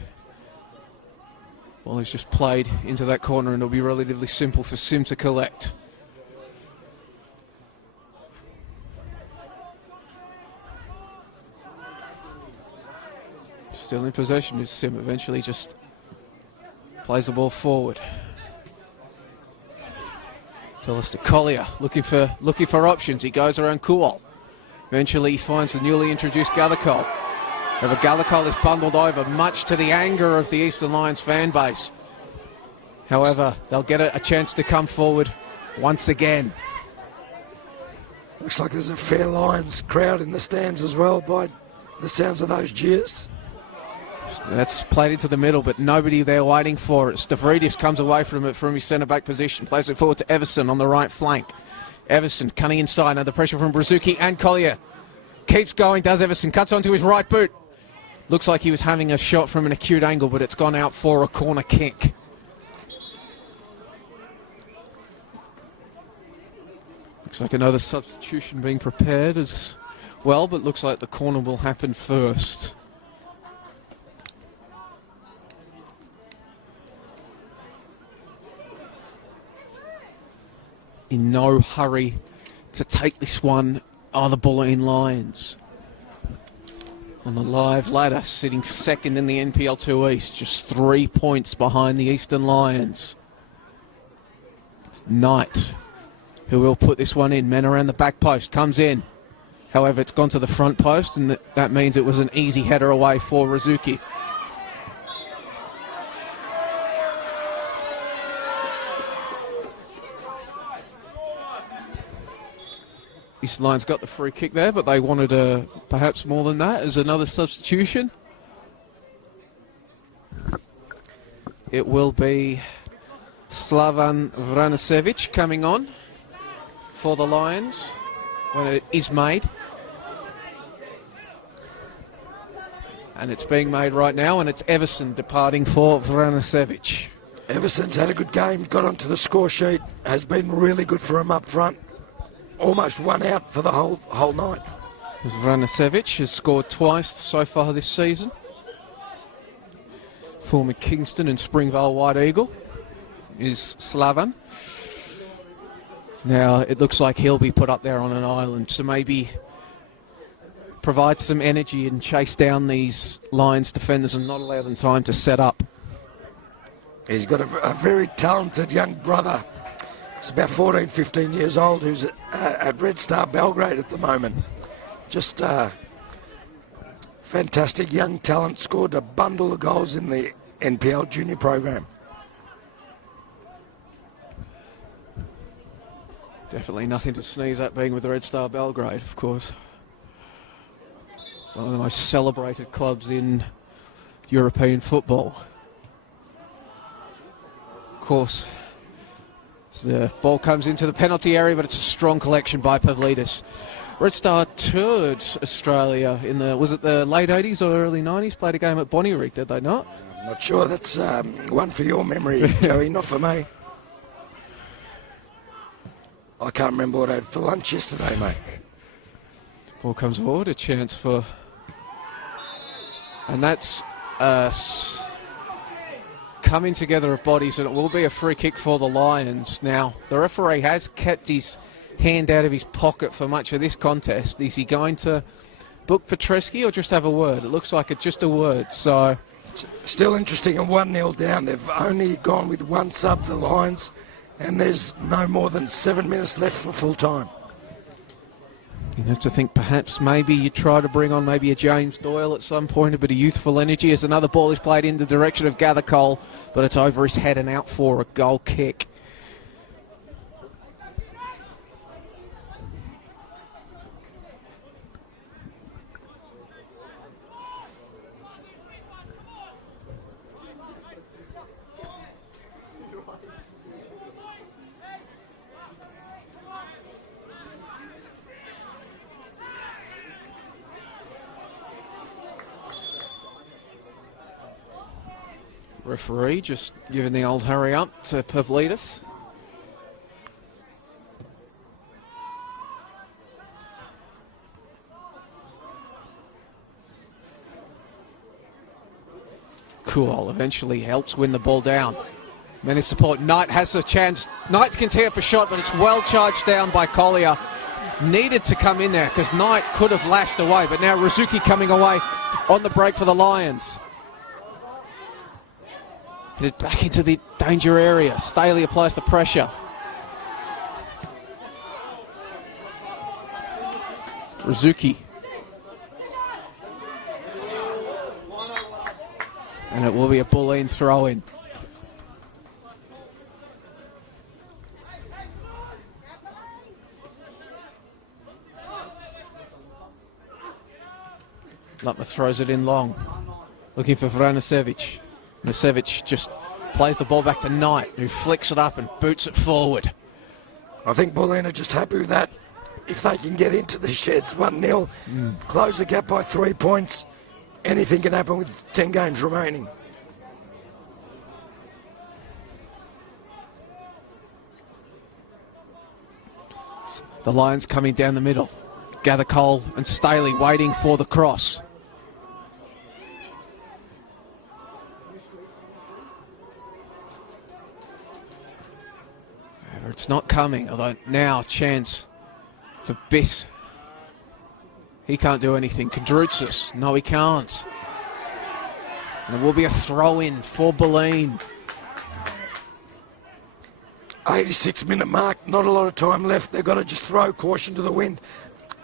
Well, he's just played into that corner and it'll be relatively simple for Sim to collect. Still in possession is Sim. Eventually just plays the ball forward. Alistair Collier looking for options. He goes around Kuol. Eventually he finds the newly introduced Gathercole. However, Gathercole is bundled over, much to the anger of the Eastern Lions fan base. However, they'll get a chance to come forward once again. Looks like there's a fair Lions crowd in the stands as well by the sounds of those jeers. That's played into the middle, but nobody there waiting for it. Stavridis comes away from it from his centre-back position, plays it forward to Everson on the right flank. Everson cutting inside under pressure from Brazuki and Collier. Keeps going, does Everson, cuts onto his right boot. Looks like he was having a shot from an acute angle, but it's gone out for a corner kick. Looks like another substitution being prepared as well, but looks like the corner will happen first. In no hurry to take this one are the Bulleen Lions. On the live ladder, sitting second in the NPL 2 East, just 3 points behind the Eastern Lions. It's Knight who will put this one in. Men around the back post, comes in. However, it's gone to the front post, and that means it was an easy header away for Rizuki. East Lions got the free kick there, but they wanted perhaps more than that as another substitution. It will be Slavan Vranisevic coming on for the Lions when it is made. And it's being made right now, and it's Everson departing for Vranisevic. Everson's had a good game, got onto the score sheet, has been really good for him up front. Almost one out for the whole night. Vranisevic has scored twice so far this season. Former Kingston and Springvale White Eagle is Slavan. Now it looks like he'll be put up there on an island to maybe provide some energy and chase down these Lions defenders and not allow them time to set up. He's got a very talented young brother. He's about 14, 15 years old, who's at Red Star Belgrade at the moment. Just fantastic young talent, scored a bundle of goals in the NPL junior program. Definitely nothing to sneeze at being with the Red Star Belgrade, of course. One of the most celebrated clubs in European football. Of course, the ball comes into the penalty area, but it's a strong collection by Pavlidis. Red Star toured Australia in was it the late 80s or early 90s? Played a game at Bonnyrigg, did they not? I'm not sure. That's one for your memory, Joey, not for me. I can't remember what I had for lunch yesterday, mate. Ball comes forward, a chance for... And that's coming together of bodies, and it will be a free kick for the Lions. Now, the referee has kept his hand out of his pocket for much of this contest. Is he going to book Petreski or just have a word? It looks like it's just a word, so... It's still interesting, and 1-0 down. They've only gone with one sub, the Lions, and there's no more than 7 minutes left for full time. You have to think perhaps maybe you try to bring on maybe a James Doyle at some point, a bit of youthful energy as another ball is played in the direction of Gathercole, but it's over his head and out for a goal kick. Referee just giving the old hurry up to Pavlidis. Cool eventually helps win the ball down. Many support. Knight has a chance. Knight can tee up a shot, but it's well charged down by Collier. Needed to come in there because Knight could have lashed away, but now Rizuki coming away on the break for the Lions. Headed back into the danger area. Staley applies the pressure. Rizuki. And it will be a Bulleen throw-in. Lutmer throws it in long. Looking for Vranisevic. Vranisevic just plays the ball back to Knight, who flicks it up and boots it forward. I think Bulleen are just happy with that. If they can get into the sheds 1-0, close the gap by 3 points, anything can happen with 10 games remaining. The Lions coming down the middle. Gather Cole and Staley waiting for the cross. However, it's not coming, although now a chance for Biss. He can't do anything. Kandroutsis, no he can't. And it will be a throw-in for Bulleen. 86-minute mark, not a lot of time left. They've got to just throw caution to the wind.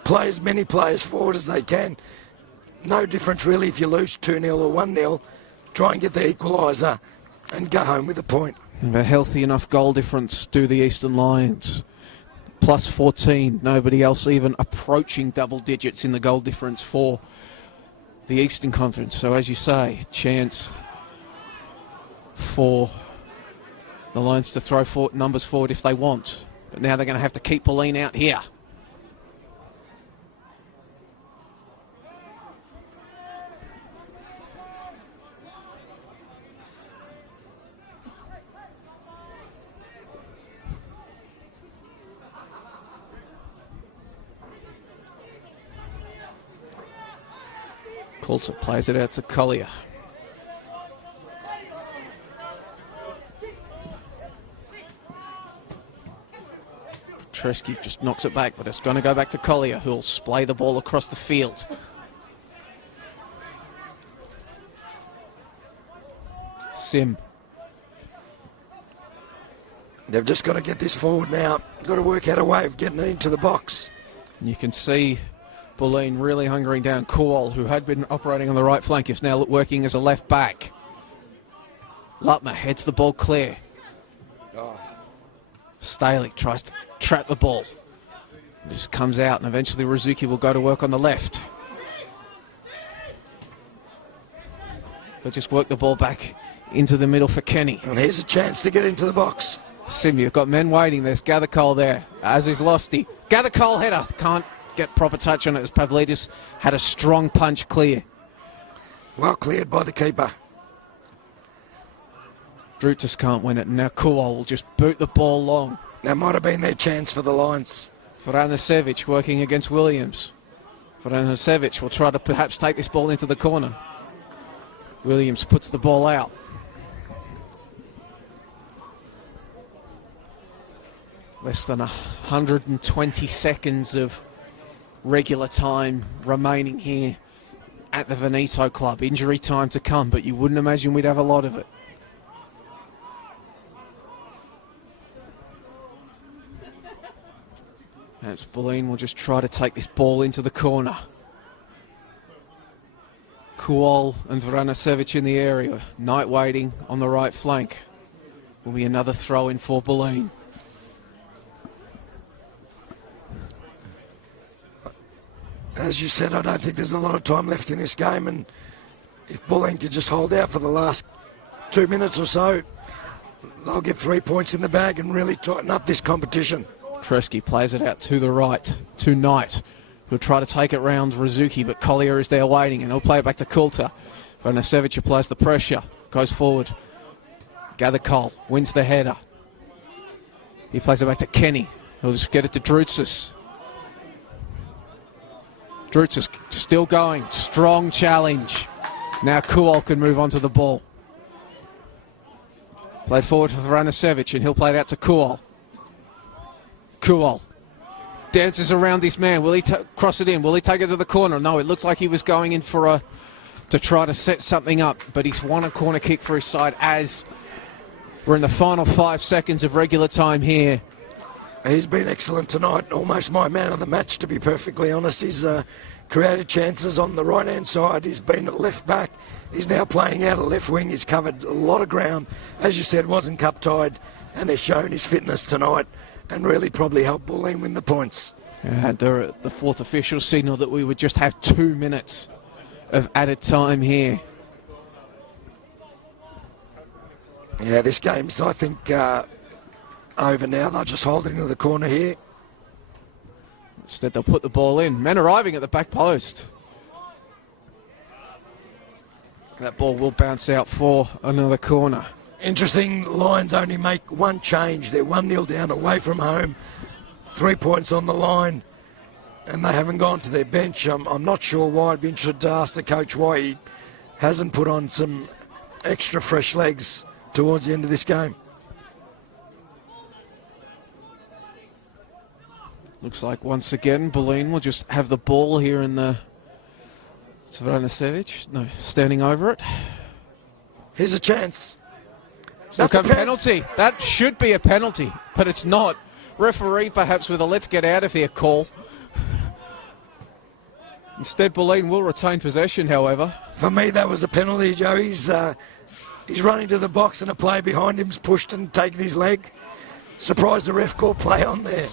Play as many players forward as they can. No difference really if you lose 2-0 or 1-0. Try and get the equaliser and go home with a point. A healthy enough goal difference do the Eastern Lions. Plus 14. Nobody else even approaching double digits in the goal difference for the Eastern Conference. So as you say, chance for the Lions to throw numbers forward if they want. But now they're going to have to keep Bulleen out here. Coulter plays it out to Collier. Tresky just knocks it back, but it's going to go back to Collier, who'll splay the ball across the field. Sim. They've just got to get this forward now. Got to work out a way of getting it into the box. And you can see Bulleen really hungering down Kuol, who had been operating on the right flank, is now working as a left back. Lutmer heads the ball clear. Staley tries to trap the ball. It just comes out, and eventually Rizuki will go to work on the left. They'll just work the ball back into the middle for Kenny. And here's a chance to get into the box. Sim, you've got men waiting. There's Gather Cole there, as is Losty. Gather Cole header. Can't get proper touch on it as Pavlidis had a strong punch clear. Well cleared by the keeper. Drutas can't win it, and now Kuol will just boot the ball long. That might have been their chance for the Lions. Vranisevic working against Williams. Vranisevic will try to perhaps take this ball into the corner. Williams puts the ball out. Less than 120 seconds of regular time remaining here at the Veneto Club. Injury time to come, but you wouldn't imagine we'd have a lot of it. Perhaps Bulleen will just try to take this ball into the corner. Kuol and Vranisevic in the area. Knight waiting on the right flank. Will be another throw in for Bulleen. As you said, I don't think there's a lot of time left in this game, and if Bulleen could just hold out for the last 2 minutes or so, they'll get 3 points in the bag and really tighten up this competition. Tresky plays it out to the right, to Knight, who'll try to take it round Rizuki, but Collier is there waiting, and he'll play it back to Coulter. Vranisevic applies the pressure, goes forward Gather Cole wins the header. He plays it back to Kenny. He'll just get it to Drutzis. Drutzis still going. Strong challenge. Now Kuol can move on to the ball. Played forward for Vranisevic, and he'll play it out to Kuol. Kuol dances around this man. Will he cross it in? Will he take it to the corner? No, it looks like he was going in for to try to set something up, but he's won a corner kick for his side as we're in the final 5 seconds of regular time here. He's been excellent tonight. Almost my man of the match, to be perfectly honest. He's created chances on the right-hand side. He's been at left back. He's now playing out of left wing. He's covered a lot of ground. As you said, wasn't cup-tied, and has shown his fitness tonight and really probably helped Bulleen win the points. The fourth official signal that we would just have 2 minutes of added time here. Yeah, this game's, I think, over now. They'll just hold it into the corner here. Instead, they'll put the ball in. Men arriving at the back post. That ball will bounce out for another corner. Interesting, Lions only make one change. They're 1-0 down away from home. 3 points on the line, and they haven't gone to their bench. I'm not sure why. I'd be interested to ask the coach why he hasn't put on some extra fresh legs towards the end of this game. Looks like once again Bulleen will just have the ball here in the Vranisevic. No, standing over it. Here's a chance. That's a penalty. That should be a penalty, but it's not. Referee perhaps with a let's get out of here call. Instead, Bulleen will retain possession, however. For me, that was a penalty, Joe. He's running to the box and a player behind him's pushed and taken his leg. Surprised the ref called play on there.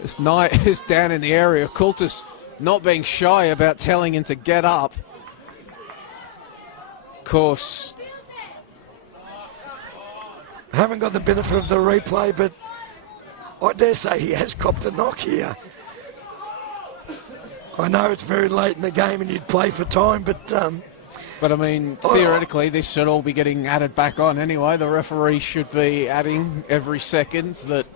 This Knight is down in the area. Coulter's not being shy about telling him to get up. Of course. I haven't got the benefit of the replay, but I dare say he has copped a knock here. I know it's very late in the game and you'd play for time, but I mean, theoretically, this should all be getting added back on anyway. The referee should be adding every second that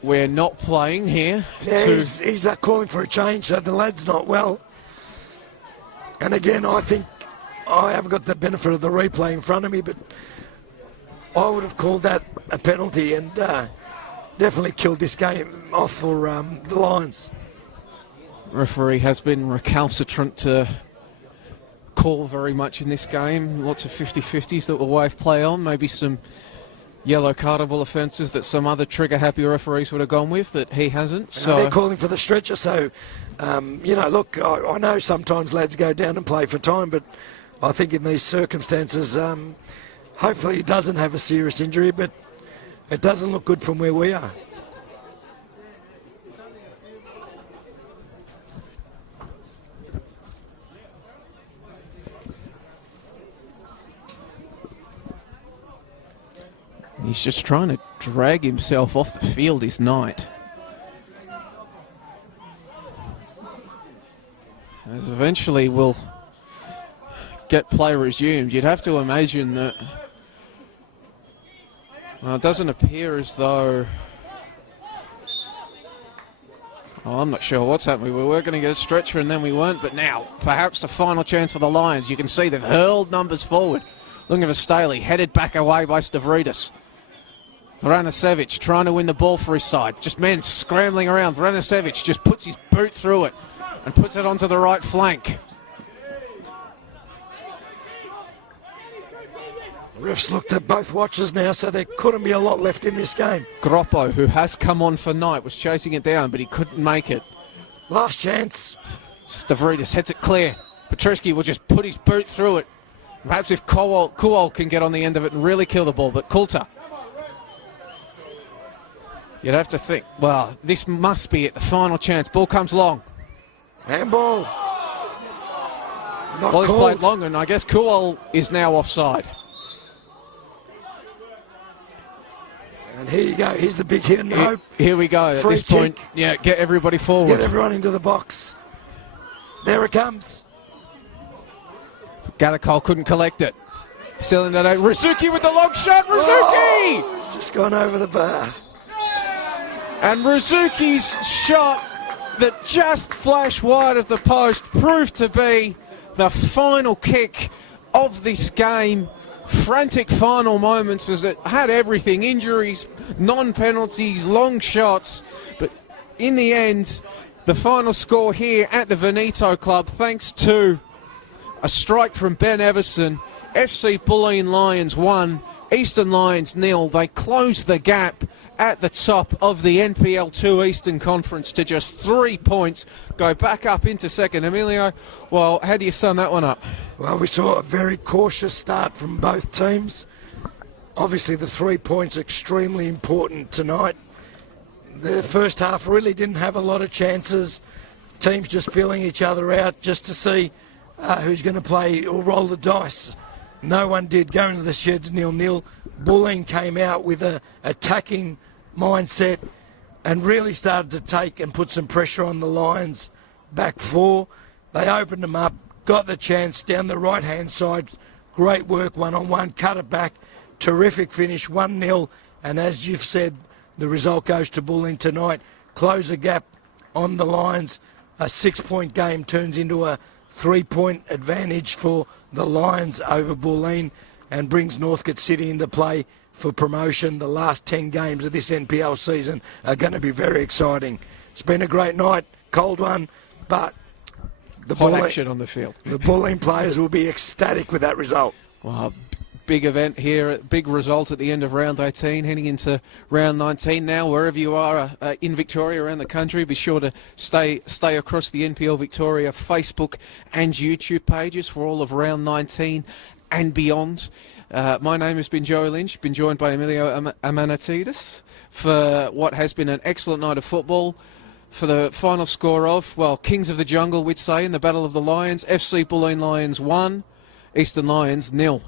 we're not playing here. Yeah, he's calling for a change, so the lad's not well. And again, I think I haven't got the benefit of the replay in front of me, but I would have called that a penalty and definitely killed this game off for the Lions. Referee has been recalcitrant to call very much in this game. Lots of 50-50s that will wave play on. Maybe some yellow cardable offences that some other trigger-happy referees would have gone with that he hasn't. So they're calling for the stretcher. So, look, I know sometimes lads go down and play for time, but I think in these circumstances, hopefully he doesn't have a serious injury, but it doesn't look good from where we are. He's just trying to drag himself off the field, is Knight. As eventually we'll get play resumed. You'd have to imagine that... Well, it doesn't appear as though... Oh, I'm not sure what's happening. We were going to get a stretcher and then we weren't, but now perhaps the final chance for the Lions. You can see they've hurled numbers forward. Looking for Staley, headed back away by Stavridis. Vranisevic trying to win the ball for his side. Just men scrambling around. Vranisevic just puts his boot through it and puts it onto the right flank. Refs looked at both watches now, so there couldn't be a lot left in this game. Groppo, who has come on for Knight, was chasing it down, but he couldn't make it. Last chance. Stavridis heads it clear. Petruski will just put his boot through it. Perhaps if Kuol can get on the end of it and really kill the ball, but Coulter. You'd have to think, well, this must be it, the final chance. Ball comes long. Handball. Not Well, he's called. played long, and I guess Kuol is now offside. And here you go. Here's the big hit and hope. Here we go. At Free this point, kick. yeah, get everybody forward. Get everyone into the box. There it comes. Gathacole couldn't collect it. Still in that. Rizuki with the long shot. Rizuki! Oh, it's just gone over the bar. And Rizuki's shot that just flashed wide of the post proved to be the final kick of this game. Frantic final moments as it had everything. Injuries, non-penalties, long shots. But in the end, the final score here at the Veneto Club, thanks to a strike from Ben Everson, FC Bulleen Lions 1, Eastern Lions 0. They closed the gap at the top of the NPL 2 Eastern Conference to just 3 points, go back up into second. Emilio, well, how do you sum that one up? Well, we saw a very cautious start from both teams. Obviously, the 3 points extremely important tonight. The first half really didn't have a lot of chances. Teams just feeling each other out just to see who's going to play or roll the dice. No one did. Going to the sheds 0-0. Bulleen came out with a attacking mindset and really started to take and put some pressure on the Lions back four. They opened them up, got the chance down the right-hand side. Great work one-on-one, cut it back. Terrific finish, 1-0. And as you've said, the result goes to Bulleen tonight. Close the gap on the Lions. A 6-point game turns into a 3-point advantage for the Lions over Bulleen and brings Northcote City into play for promotion. The last 10 games of this NPL season are going to be very exciting. It's been a great night, cold one, but the Hot action on the field. The Bulleen players will be ecstatic with that result. Well, big event here, big result at the end of round 18, heading into round 19 now. Wherever you are in Victoria, around the country, be sure to stay across the NPL Victoria Facebook and YouTube pages for all of round 19 and beyond. My name has been Joey Lynch, been joined by Emilio Amanatidis for what has been an excellent night of football. For the final score of, well, Kings of the Jungle, we'd say, in the Battle of the Lions, FC Bulleen Lions 1, Eastern Lions 0.